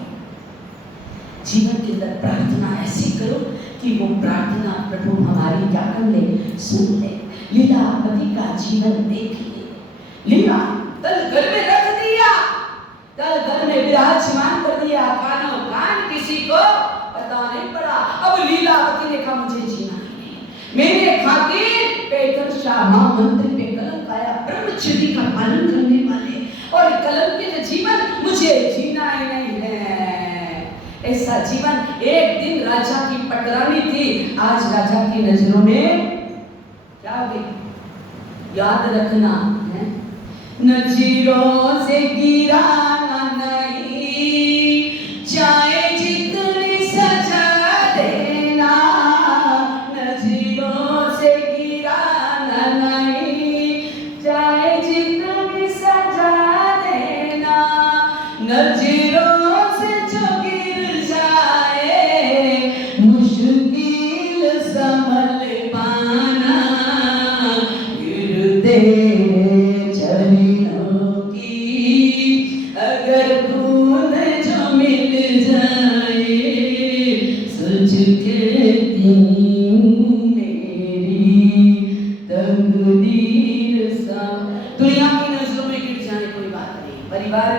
जीवन के अंदर प्रार्थना ऐसी करो कि वो प्रार्थना प्रभु हमारी क्या कर ले, सुन ले। लीलावती का जीवन देखिए, लीला तल घर में रख दिया, तल घर में विराजमान कर दिया, कानों कान किसी को पता नहीं पड़ा। अब लीलावती ने कहा मुझे जीना ही नहीं, मेरे खातिर पेटर शाह महामंत्री पे कलंक आया, ब्रह्मचर्य का पालन करने वाले, और कलंकित जीवन मुझे जीना ही नहीं है। ऐसा जीवन, एक दिन राजा की पटरानी थी, आज राजा की नजरों में क्या हो गई? याद रखना है, नजरों से गिराना नहीं, चाहे जितनी सजा देना, नजरों से गिराना नहीं, चाहे जितनी सजा देना, नजरों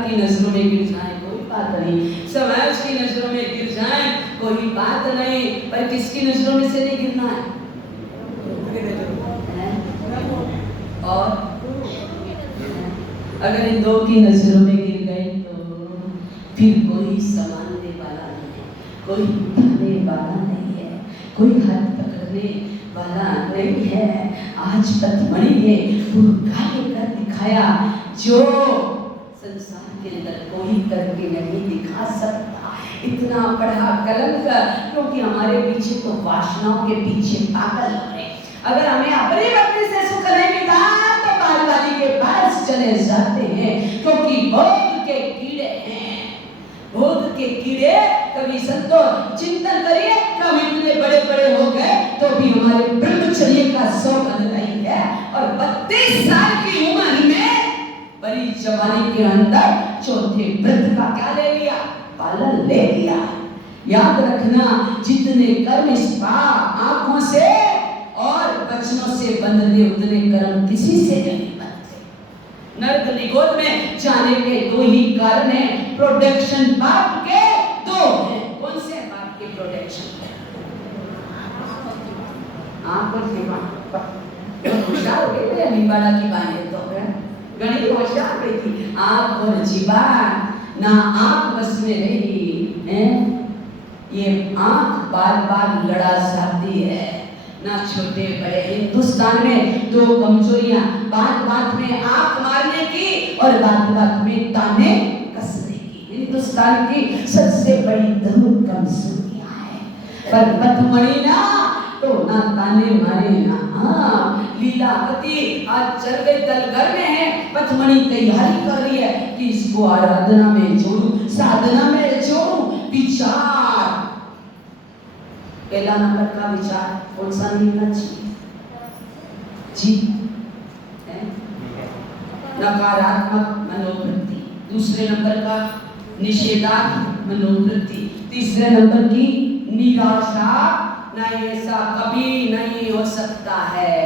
की नजरों में गिर जाए कोई बात नहीं, समाज की नजरों में गिर जाए कोई बात नहीं, पर किसकी नजरों में से नहीं गिरना है? और अगर इन दो की नजरों में गिर गए तो फिर कोई संभालने वाला नहीं है, कोई उठाने वाला नहीं है, कोई हाथ पकड़ने वाला नहीं है। आज पथमणि ने वो कार्य कर दिखाया जो संसार के अंदर कोई करके नहीं दिखा सकता। इतना बड़ा कलंक, क्योंकि हमारे पीछे तो वासनाओं के पीछे पागल हो रहे। अगर हमें अपने पत्नी से सुख नहीं मिला तो बालवाड़ी के पास चले जाते हैं, क्योंकि भोग के कीड़े हैं, भोग के कीड़े। कभी संतो चिंतन करिए, कभी इतने बड़े बड़े हो गए तो भी हमारे ब्रह्मचर्य का शौक नहीं है, और 32 साल की उम्र में बड़ी जवानी के अंदर चौथे व्रत का क्या ले लिया, पालन ले लिया। याद रखना, जितने कर्म इस पाप आंखों से और वचनों से बंधने, उतने कर्म किसी से नहीं बनते। नरक निगोद में जाने के दो ही कारण हैं, प्रोडक्शन पाप के दो हैं। कौन से पाप के प्रोडक्शन? आंख और जीवन। होशियार हो गए निम्बाड़ा की बातें तो है, गणित होशियार गई थी। आंख और जीवन, ना आंख बस में रही है, ये आंख बार बार लड़ा जाती है, ना छोटे बड़े। हिंदुस्तान में दो कमजोरियां, बात बात में आंख मारने की और बात बात में ताने कसने की, हिंदुस्तान की सबसे बड़ी दो कमजोरियां है। पर पथमणि ना तो ना ताने मारे ना, हाँ लीलावती आज चल गई दलगर में है, पथमणि तैयारी कर रही है कि इसको आराधना में जोड़ू, साधना में जोड़ू। विचार, पहला नंबर का विचार कौन सा निकलना चाहिए जी? नकारात्मक मनोवृत्ति। दूसरे नंबर का निषेधात्मक मनोवृत्ति। तीसरे नंबर की निराशा, नहीं ऐसा कभी नहीं हो सकता है।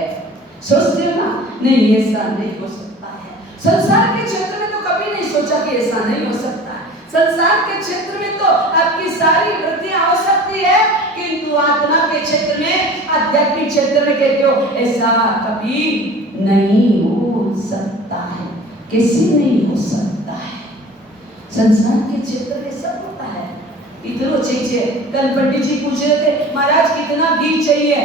सोचते हो ना, नहीं ऐसा नहीं हो सकता है। संसार के क्षेत्र में तो कभी नहीं सोचा कि ऐसा नहीं हो सकता है। संसार के क्षेत्र में तो आपकी सारी वृत्तियां हो सकती है, किंतु आत्मा के क्षेत्र में, आध्यात्मिक क्षेत्र में कहते हो ऐसा कभी नहीं हो सकता है। कैसे नहीं हो सकता है? संसार के क्षेत्र में सब होता है। इधर चाहिए, कल पंडित जी पूछ रहे थे महाराज कितना घी चाहिए,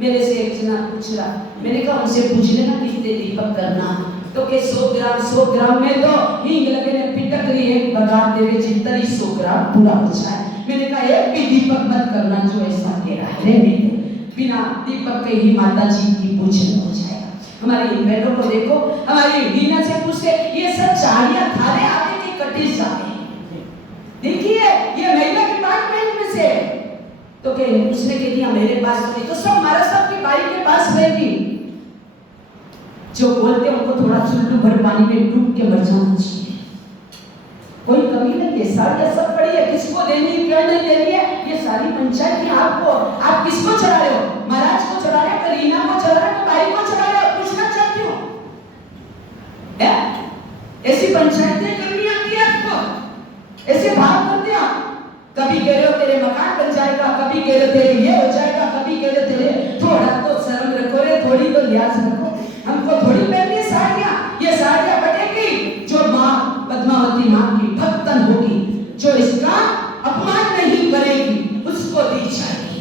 मेरे से एक जना पूछ रहा, मैंने कहा उनसे पूछ लेना कितने दीपक करना, तो के 100 ग्राम में तो हींग लगे ने पिटक रही है, बगाड़ देवे जितना 100 ग्राम पूरा हो जाए। मैंने कहा एक भी दीपक मत करना जो ऐसा कह रहा है, बिना दीपक के ही माता जी की पूजन हो जाएगा। हमारी बहनों को देखो, हमारी रीना से पूछते ये सब चाड़ियां थारे आगे की कटी जाती, देखिए ये महिला डिपार्टमेंट में से, तो के उसने कह दिया मेरे पास नहीं, तो सब महाराज साहब की बाई के पास रहेगी। जो बोलते हैं उनको थोड़ा चुल्लू भर पानी में डूब के मर जाना चाहिए, कोई कमी नहीं है। साड़ियां सब पड़ी है, किसको देनी क्या नहीं देनी है ये सारी पंचायत की आपको, आप किसको चढ़ा रहे हो? महाराज को चढ़ा रहे हो, रीना को चढ़ा रहे हो, बाई को चढ़ा रहे हो? पूछना चाहती हूँ, ऐसी पंचायतें करनी आती है आपको? ऐसे भाव करते हैं। कभी कह रहे हो तेरे मकान बन जाएगा, कभी कह रहे हो तेरे ये हो जाएगा, कभी कह रहे हो तेरे, थोड़ा तो शर्म रखो रे, थोड़ी तो लिहाज रखो। हमको थोड़ी पहननी साड़ियां, ये साड़ियां बटेगी जो माँ पद्मावती माँ की भक्तन होगी, जो इसका अपमान नहीं करेगी उसको दी जाएगी।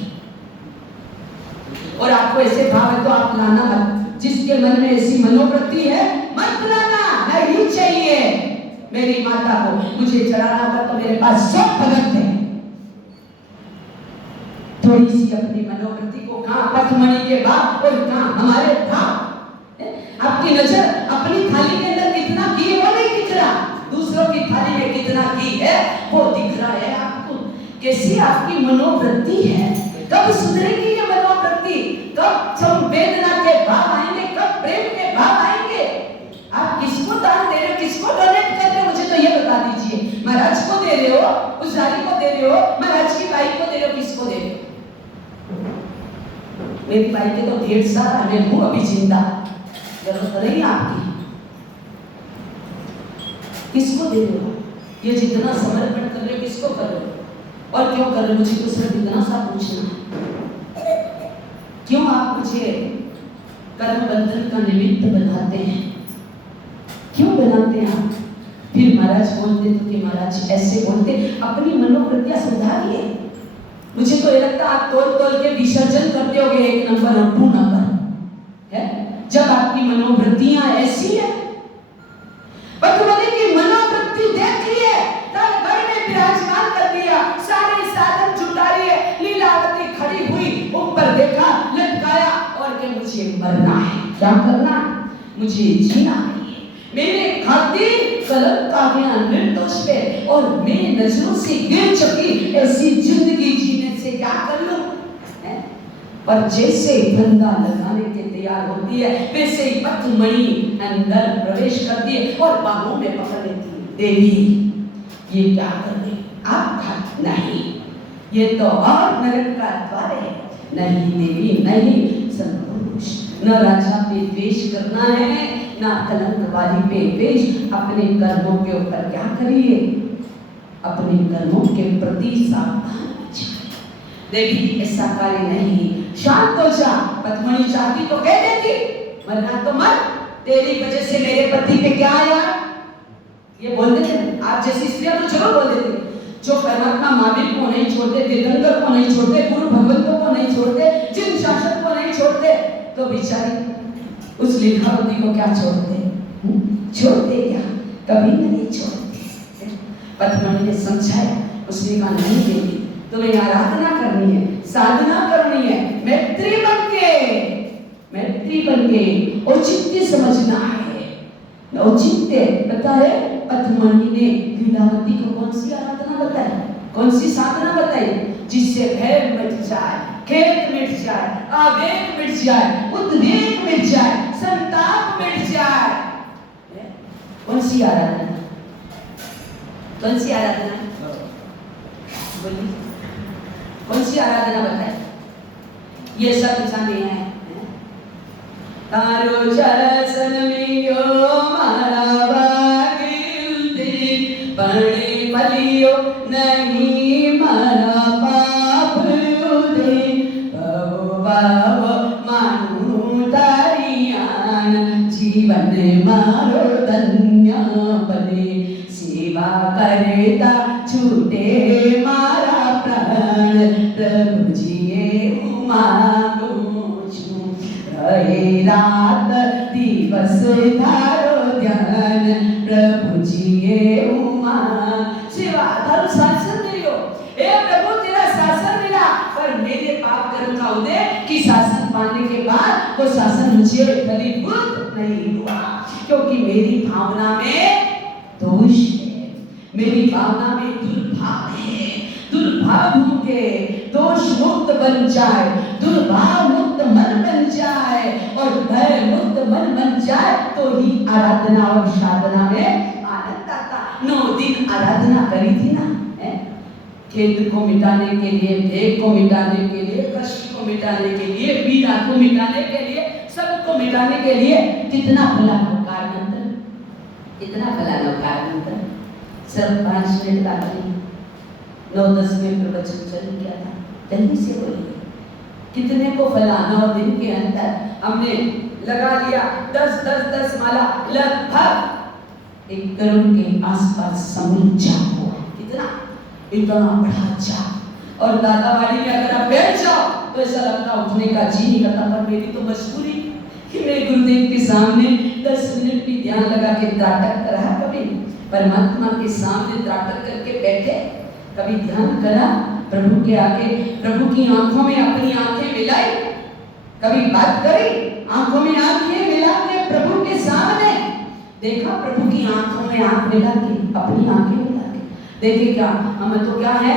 और आपको ऐसे भाव है तो आप लाना मत, जिसके मन में ऐसी मनोवृत्ति है मत लाना, नहीं चाहिए। मेरी माता को मुझे चढ़ाना होगा तो मेरे पास सब भगत है। थोड़ी सी अपनी मनोवृत्ति को, कहां पथमणि के भाव और कहां हमारे भाव। आपकी नजर अपनी थाली के अंदर कितना घी है वो नहीं दिख रहा, दूसरों की थाली में कितना घी है वो दिख रहा है आपको। कैसी आपकी मनोवृत्ति है? कब सुधरेगी ये मनोवृत्ति? कब संवेदना के भाव आएंगे? कब प्रेम के भाव आएंगे? आप किसको दान दे रहे हो, किसको डोनेट कर रहे हो, मुझे तो ये बता दीजिए। महाराज को दे रहे हो, पुजारी को दे रहे हो, महाराज की बाई को दे रहे हो, किसको दे रहे हो? मेरी बाई के तो ढेर सारा, मैं हूं अभी जिंदा, जरूरत नहीं आपकी। किसको दे रहे हो? ये जितना समर्पण कर रहे हो किसको कर रहे हो और क्यों कर रहे हो? मुझे तो सिर्फ इतना सा पूछना है, क्यों आप मुझे कर्म बंधन का निमित्त बनाते हैं? क्यों बनाते हैं आप? फिर महाराज बोलते तो कि महाराज ऐसे बोलते, अपनी मनोवृत्तियां सुधारिए। मुझे तो ये लगता है आप तोल तोल के विसर्जन करते होगे 1 नंबर और 2 नंबर है, जब आपकी मनोवृत्तियां ऐसी है। पद्मावती की मनोवृत्ति देख लिए, तब घर में विराजमान कर दिया, सारे साधन जुटा लिए, लीलावती खड़ी हुई, ऊपर देखा, लटकाया और के मुझे मरना है, क्या करना है? मुझे जीना है, मेरे खातिर कलंक आ गया निर्दोष पे और मैं नजरों से गिर चुकी, ऐसी जिंदगी जीने से क्या कर लूं? पर जैसे धंधा लगाने के तैयार होती है वैसे ही पथमणि अंदर प्रवेश करती है और बाहों में पकड़ लेती है। देवी ये क्या कर रही? आपका नहीं, ये तो और नरक का द्वार है। नहीं देवी नहीं संतोष, न राजा पे द्वेष करना है, ना कलंक वाली पे द्वेष। अपने कर्मों के ऊपर क्या करिए, अपने कर्मों के प्रति सावधान देवी ऐसा कार्य नहीं, शांत हो जा। पद्मणि चाहती तो कह देती मरना तो मर, तेरी वजह से मेरे पति पे क्या आया, ये बोल देते। आप जैसी स्त्रियां तो जरूर बोल देते, जो परमात्मा महावीर को नहीं छोड़ते, तीर्थंकर को नहीं छोड़ते, गुरु भगवंतों को नहीं छोड़ते, जिन शासक को नहीं छोड़ते, तो बेचारी उस लीलावती को क्या छोड़ते, छोड़ते क्या, कभी नहीं छोड़ते। पद्मणि ने समझाया, उसने कहा नहीं देवी, तुम्हें आराधना करनी है, साधना करनी है, मैत्री बनके औचित्य समझना है। औचित्य पता है, पद्मणि ने लीलावती को कौन सी आराधना बताई, कौन सी साधना बताई, जिससे भय मिट जाए, खेद मिट जाए, आवेग मिट जाए, उद्वेग मिट जाए, संताप मिट जाए। कौन सी आराधना, कौन सी आराधना बोलिए, कौन सी आराधना बताए, ये सब जाने हैं। तारो चरण में यो मारा बागिलते, बड़े फलियो नहीं मारा पाप दे, बाव मानु तारियान जीवन मारो धन्य बने, सेवा करता छूटे मारा प्राण, प्रभु जी मांगो छू, रहे रात दिवस धारो ध्यान, प्रभु जी उमा सेवा धर्म शासन दियो। ए प्रभु तेरा शासन मिला, पर मेरे पाप कर्म का उदय कि शासन पाने के बाद वो शासन मुझे फलीभूत नहीं हुआ, क्योंकि मेरी भावना में दोष है, मेरी भावना में दुर्भाव है। दुर्भाव होके दोष मुक्त बन जाए, दुर्भाव मुक्त मन बन जाए और भय मुक्त मन बन जाए, तो ही आराधना और साधना में आनंद आता। 9 दिन आराधना करी थी ना, खेद को मिटाने के लिए, भेद को मिटाने के लिए, कष्ट को मिटाने के लिए, पीड़ा को मिटाने के लिए, सबको मिटाने के लिए कितना भला नौकार मंत्र, कितना भला नौकार मंत्र। सिर्फ 5 मिनट लागते, 9-10 में प्रवचन चल गया था। जल्दी से बोलिए, कितने को फला 9 दिन के अंदर हमने लगा लिया 10 माला, लगभग 1 करोड़ के आसपास समूचा हुआ। कितना, इतना बड़ा जाप। और दादावाड़ी में अगर आप बैठ जाओ तो ऐसा लगता उठने का जी नहीं करता, पर मेरी तो मजबूरी कि मैं गुरुदेव के सामने 10 मिनट भी ध्यान लगा के त्राटक करा, कभी परमात्मा के सामने त्राटक करके बैठे, कभी ध्यान करा प्रभु के आगे, प्रभु की आंखों में अपनी आंखें मिलाई, कभी बात करी, आंखों में आंखें मिला के प्रभु के सामने देखा, प्रभु की आंखों में आंख मिला के, अपनी आंखें मिला के देखे। क्या हमें तो क्या है,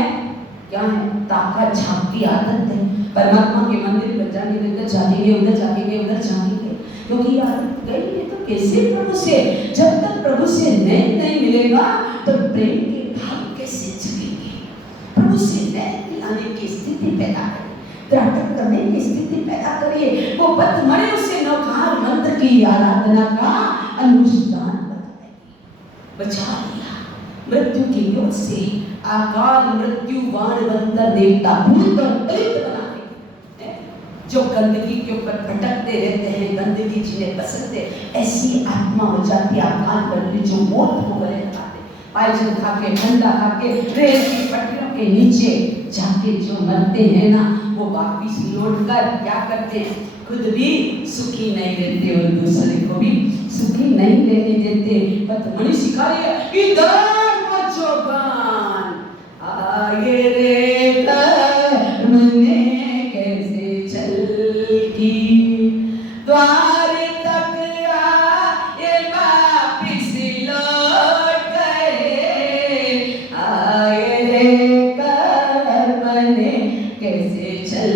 क्या है, ताकत झांकती आदत है। परमात्मा के मंदिर में जाएंगे, इधर झांकेंगे, उधर झांकेंगे, उधर झांकेंगे, क्योंकि आदत गई है। तो कैसे प्रभु से, जब तक प्रभु से नहीं मिलेगा तो प्रेम के भाव कैसे जगेंगे। प्रभु से मिलाने की स्थिति पैदा करिए, त्राटक करने की स्थिति पैदा करिए। वो पद्मणि उसे नौकार मंत्र की आराधना का अनुष्ठान बचा लिया मृत्यु की ओर से। अकाल मृत्यु बाणवंतर देवता भूत और प्रेत बना देते, जो गंदगी के ऊपर भटकते रहते हैं, गंदगी जिन्हें पसंद है, ऐसी आत्मा हो जाती है अकाल मृत्यु, जो मौत को गले लगाते, पायजन खा के, ठंडा खा के, रेत की पटरियों के नीचे जाके जो मरते हैं ना, वो वापिस लौट कर क्या करते हैं, खुद भी सुखी नहीं रहते और दूसरे को भी सुखी नहीं रहने देते। पद्मणि सिखा रही है, इधर बच्चों आगे रे कर्म ने कैसे चल की, द्वार तक आए वापिस लौट गए, आए रे कर्म ने कैसे चल।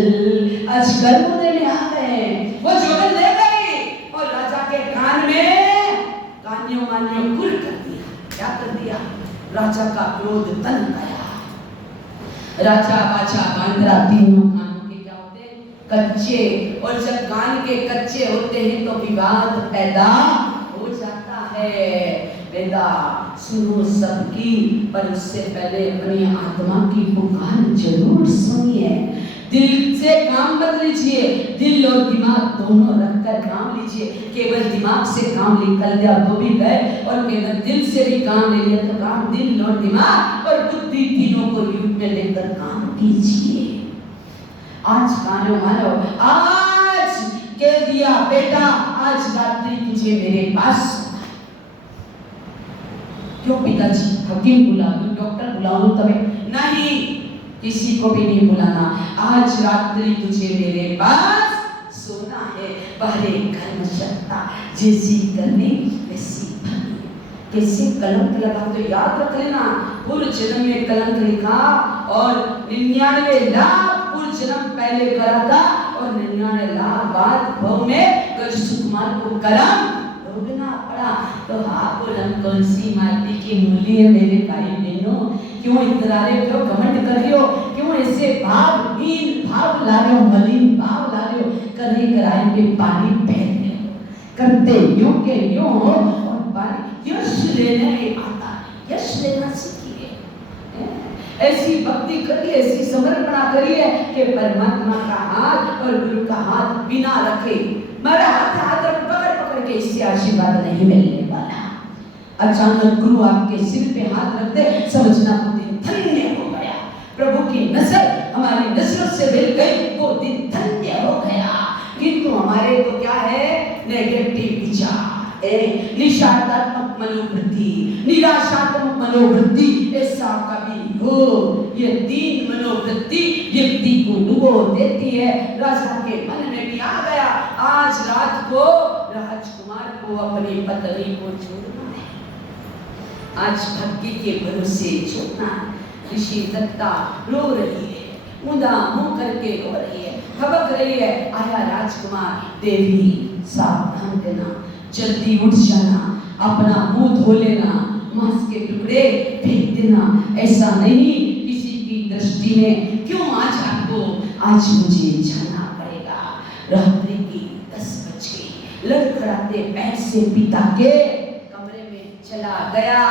आज कर्म में आ गए, वो जोगन ले गई और राजा के कान में कान्यों मान्यों कुल कर दिया। क्या कर दिया, राजा का क्रोध तन गया, राजा बाचा बांद्रा तीनों कानों के क्या होते हैं? कच्चे। और जब कान के कच्चे होते हैं तो विवाद पैदा हो जाता है। वेदा सुनो सबकी, पर उससे पहले अपनी आत्मा की पुकार जरूर सुनिए। दिल से काम मत लीजिए, दिल और दिमाग दोनों रखकर काम लीजिए। केवल दिमाग से काम निकल गया तो भी गए, और केवल दिल से भी काम ले लिया तो काम। दिल और दिमाग और बुद्धि तीनों को युग में लेकर काम कीजिए। आज मानो मानो, आज कह दिया बेटा आज रात्रि तुझे मेरे पास। क्यों पिताजी? हकीम बुला दूं, डॉक्टर बुलाऊं? तभी नहीं, किसी को भी नहीं बुलाना। आज रात्रि तुझे मेरे पास सोना है। पहले कर्म शक्ता जैसी करनी वैसी भरनी। कैसे कलंक लगा तो याद रख लेना, पूर्व जन्म में कलंक लिखा और 99 लाख पूर्व जन्म पहले करा था और 99 लाख बाद भव में कल सुकुमार को करम भोगना पड़ा। तो आप बोलन कौन सी माटी की मूली है मेरे भाई बहनों? क्यों इतरा रहे हो, घमंड कर रहे हो? क्यों ऐसे भावहीन भाव ला रहे हो, मलिन भाव ला रहे हो? करे कराए पे पानी बह रहे हो, करते यूं के यूं हो और पानी यश लेने में आता। यश लेना सीखिए, ऐसी भक्ति करिए, ऐसी समर्पणा करिए कि परमात्मा का हाथ और गुरु का हाथ बिना रखे मेरा हाथ पकड़ के इससे आशीर्वाद नहीं मिलने वाला। अचानक गुरु आपके सिर पे हाथ रखते, समझना वो दिन धन्य हो गया। प्रभु की नजर हमारी नजरों से मिल गई, वो दिन धन्य हो गया। किंतु हमारे तो क्या है? नेगेटिव विचार, निषादात्मक मनोवृत्ति, निराशात्मक मनोवृत्ति। ऐसा कभी हो, ये तीन मनोवृत्ति व्यक्ति को डुबो देती है। राजा के मन में भी आ गया, आज रात को राजकुमार को अपनी पत्नी को छोड़ना है, आज भक्ति के भरोसे छोड़ना है। ऋषि दत्ता रो रही है, मुदा मुंह करके रो रही है, खबक रही है। आया राजकुमार, देवी सावधान करना, जल्दी उठ जाना, अपना मुंह धो लेना, मांस के टुकड़े फेंक देना। ऐसा नहीं, किसी की दृष्टि में क्यों आज आपको, आज मुझे जाना पड़ेगा। रात्रि की 10 बज गई, लड़खड़ाते पैर से पिता के कमरे में चला गया।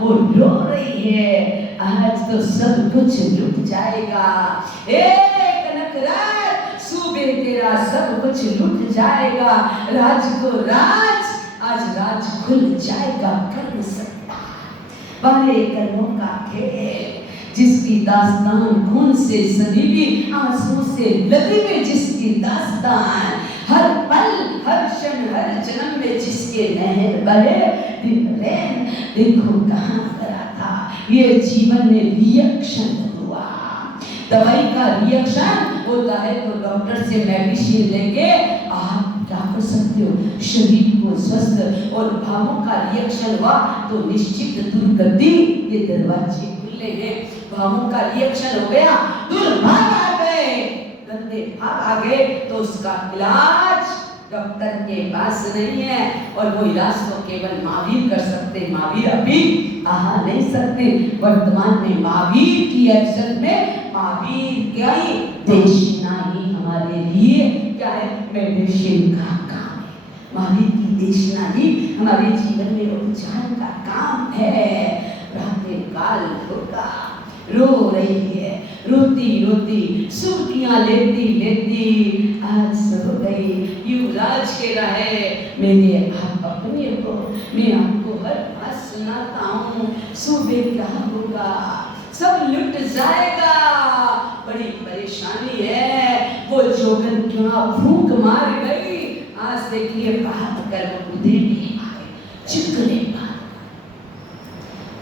वो रो रही है, आज तो सब कुछ लुट जाएगा। कनकराज, सुबह तेरा सब कुछ लुट जाएगा। राज को राज, आज राज खुल जाएगा, कर न सकता। बारे कर्मों का खेल, जिसकी दास्तान खून से सनीबी, आंसू से लदी में जिसकी दास्तान, हर पल हर क्षण हर जन्म में जिसके नहर बहे दिन रैन। देखो कहाँ करा था, ये जीवन में रिएक्शन हुआ। दवाई का रिएक्शन होता है तो डॉक्टर से मेडिसिन लेके आप क्या कर सकते हो, शरीर को स्वस्थ। और भावों का रिएक्शन हुआ तो निश्चित दुर्गति के दरवाजे खुले हैं। भावों का रिएक्शन हो गया, दुर्भाव आ गए, गंदे भाव आ गए, तो उसका इलाज डॉक्टर के पास नहीं है। और वो इलाज तो केवल महावीर कर सकते। महावीर अभी आ नहीं सकते। वर्तमान में महावीर की एक्शन में महावीर क्या ही देशना ही हमारे लिए क्या है, मेडिसिन का काम है। महावीर की देशना ही हमारे जीवन में उपचार का काम है। रात्रि काल होगा, रो रही है, रोती रोती सुर्खियां लेती लेती आज सो गई। युवराज कह रहा है, मेरे आप अपने को, मैं आपको हर बात सुनाता हूँ, सुबह क्या होगा, सब लुट जाएगा, बड़ी परेशानी है। वो जोगन क्यों भूख मार गई। आज देखिए बात कर उधे नहीं आए, चिकने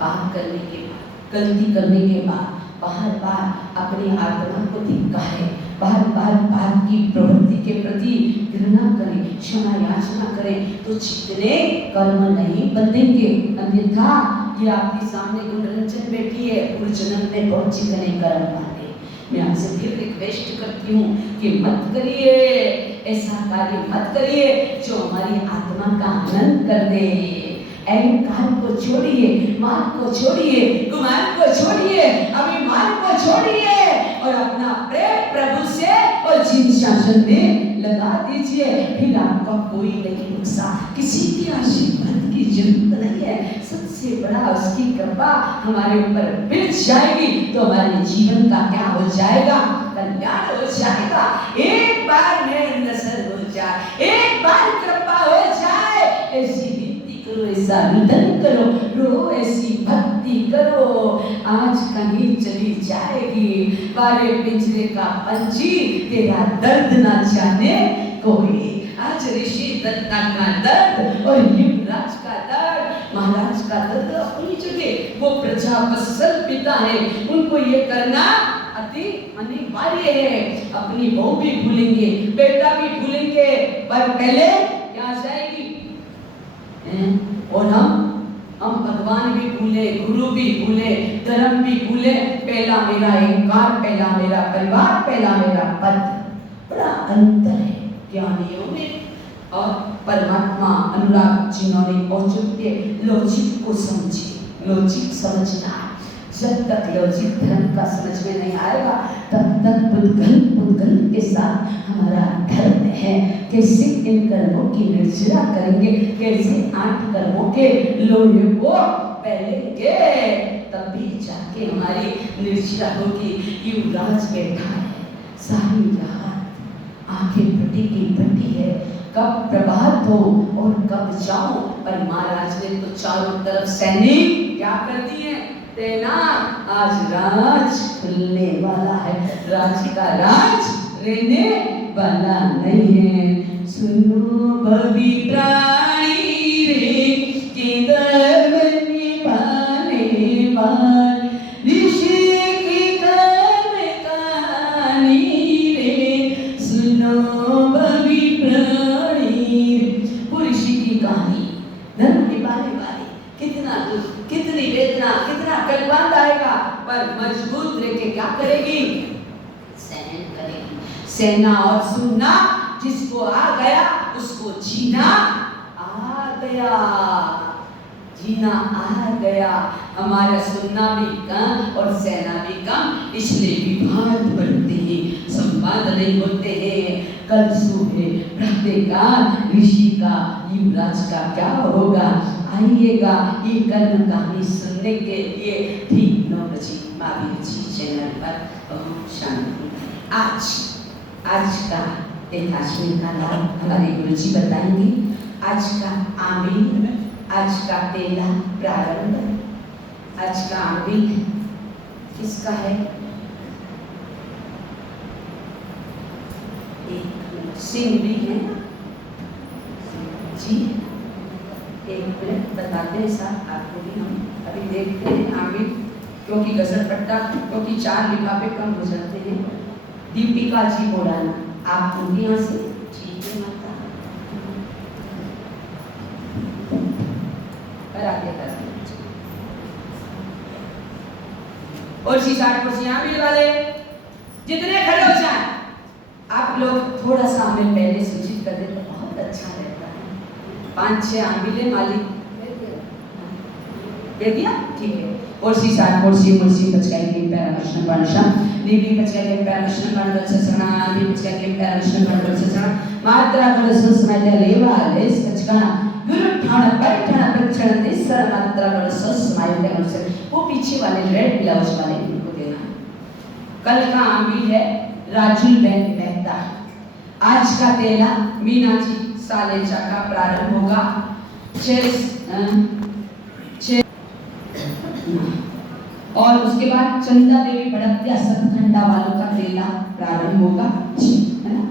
बात करने के बाद, गलती करने के बाद बार बार अपनी आत्मा को धिक्कारे, बार बार बात की प्रवृत्ति के प्रति घृणा करें, क्षमा याचना करें, तो चिकने कर्म नहीं बदलेंगे। अन्यथा ये आपके सामने गुणरंजन बैठी है, पूर्व जन्म में बहुत चिकने कर्म वाले। मैं आपसे फिर रिक्वेस्ट करती हूँ कि मत करिए, ऐसा कार्य मत करिए जो हमारी आत्मा का हनन कर दे। अहंकार को छोड़िए, मान को छोड़िए, गुमान को छोड़िए, अभिमान को छोड़िए और अपना प्रेम प्रभु से और जीवन शासन में लगा दीजिए। फिर आपका कोई नहीं नुकसान, किसी के आशीर्वाद की जरूरत नहीं है। सबसे बड़ा उसकी कृपा हमारे ऊपर मिल जाएगी तो हमारे जीवन का क्या हो जाएगा, कल्याण हो जाएगा। एक बार मेरे नजर हो जाए, एक बार कृपा हो जाए, ऐसी विनती करो, ऐसा निधन करो, रो ऐसी भक्ति करो, आज कहीं चली जाएगी। बारे पिंजरे का पंछी तेरा दर्द ना जाने कोई। आज ऋषि दत्ता का दर्द और युवराज का दर्द, महाराज का दर्द अपनी जगह, वो प्रजा वत्सल पिता है, उनको ये करना अति अनिवार्य है। अपनी बहू भी भूलेंगे, बेटा भी भूलेंगे, पर पहले क्या जाएगी। और हम भगवान भी भूले, गुरु भी भूले, धर्म भी भूले, पहला मेरा अहंकार, पहला मेरा परिवार, पहला मेरा पद। बड़ा अंतर है ज्ञानियों में और परमात्मा अनुराग जिन्होंने औचित्य लॉजिक को समझे। लॉजिक समझना, जब तक लॉजिक धर्म का समझ में नहीं आएगा तब तक पुद्गल के साथ हमारा धर्म है। कैसे इन कर्मों की निर्जरा करेंगे, कैसे 8 कर्मों के लोहे को पहलेंगे, तब भी जाके हमारी निर्जरा होगी। युवराज बैठा है, सारी रात आंखें फटी की फटी है, कब प्रभात हो और कब जाओ। पर महाराज ने तो चारों तरफ सैनिक क्या कर दिए, तैनात। आज राज खुलने वाला है, राज का राज रहने वाला नहीं है। सुनो भवी प्राणी रे, किधर निभाने वाले ऋषि की कर्म कहानी रे, सुनो भवी प्राणी। वो ऋषि की कहानी, धर्म निभाने वाली, कितना दुख, कितनी वेदना, कितना कलवान आएगा, पर मजबूत रह के क्या करेगी, सहन करेगी। सहना और सुनना, जिसको आ गया उसको जीना आ गया, जीना आ गया। हमारा सुनना भी कम और सहना भी कम, इसलिए विवाद बढ़ते हैं, संवाद नहीं होते हैं। कल सुबह प्रत्येक ऋषि का, युवराज का क्या होगा, आइएगा ये कर्म कहानी सुनने के लिए ठीक 9 बजे महावीर जी चैनल पर। ओम शांति। आज का एकादशी का नाम हमारे गुरु जी बताएंगे। आज का आमिल, आज का पहला प्रारंभ, आज का आमिल किसका है, एक सिंह भी है जी। एक मिनट बताते हैं साहब आपको भी, हम अभी देखते हैं आमिल, क्योंकि घसरपट्टा, क्योंकि 4 लिफाफे कम हो जाते हैं। दीपिका जी बोलाना, आप उनके यहाँ से, ठीक है माता, कराते करते। और 6-8 कुर्सियां आमिल वाले जितने खड़े हो जाए, आप लोग थोड़ा सा हमें पहले सूचित कर दे तो बहुत अच्छा रहता है। 5-6 आमिले मालिक दे दिया, ठीक है। और 6-8 कुर्सी मुर्सी बचकाई के पैरामर्शन बनशा नीवी बचकाई के पैरामर्शन बन बचसना नीवी बचकाई के पैरामर्शन बन बचसना मात्रा कर सुस्मैते लेवा लेस बचकाना गुरु ठाण बैठना प्रचरण निसर मात्रा कर सुस्मैते अनुसार। वो पीछे वाले रेड ब्लाउज वाले इनको देना। कल का आमिल है राजुल बेन मेहता। आज का तेला मीनाजी सालेजा का प्रारंभ होगा। और उसके बाद चंदा देवी भड़कतिया सतखंडा वालों का तेला प्रारंभ होगा, है ना।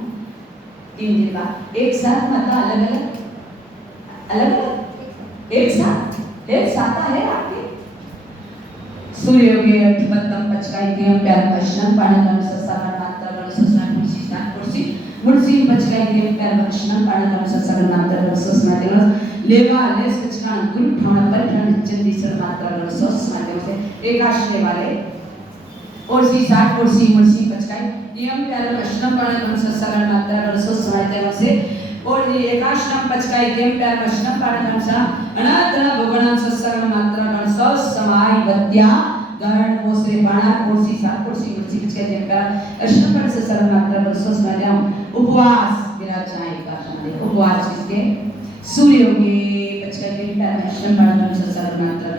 3 दिन बाद एक साथ माता अलग अलग एक साथ है आपके। सूर्य के अठमतम पचकाई के हम प्यार प्रश्न पाणितम ससारण मात्रा वन ससारण कुर्सी मुर्सी पचकाई के प्यार प्रश्न पाणितम ससारण मात्रा वन ससारण लेवा लेस पचकान गुरु ठाण पर ठाण जल्दी सर मात्रा वन ससारण से एक आश्रय वाले। और 6-8 कुर्सी मुर्सी पचकाई नियम प्यार प्रश्न पाणितम ससारण मात्रा वन ससारण से और ये एकाशनम पचकाई केम प्यार मशनम पाणम सा अनादरा भगवान सत्संग मात्रा गण सौ समाय वद्या गण पोसरे बाणा पोसी सात पोसी मुर्ची पचके देम का अशनम पर से सर्व मात्रा पर सौ समाय उपवास विराजाए का हमारे उपवास किसके सूर्य होंगे पचका केम प्यार मशनम पाणम सा सर्व मात्रा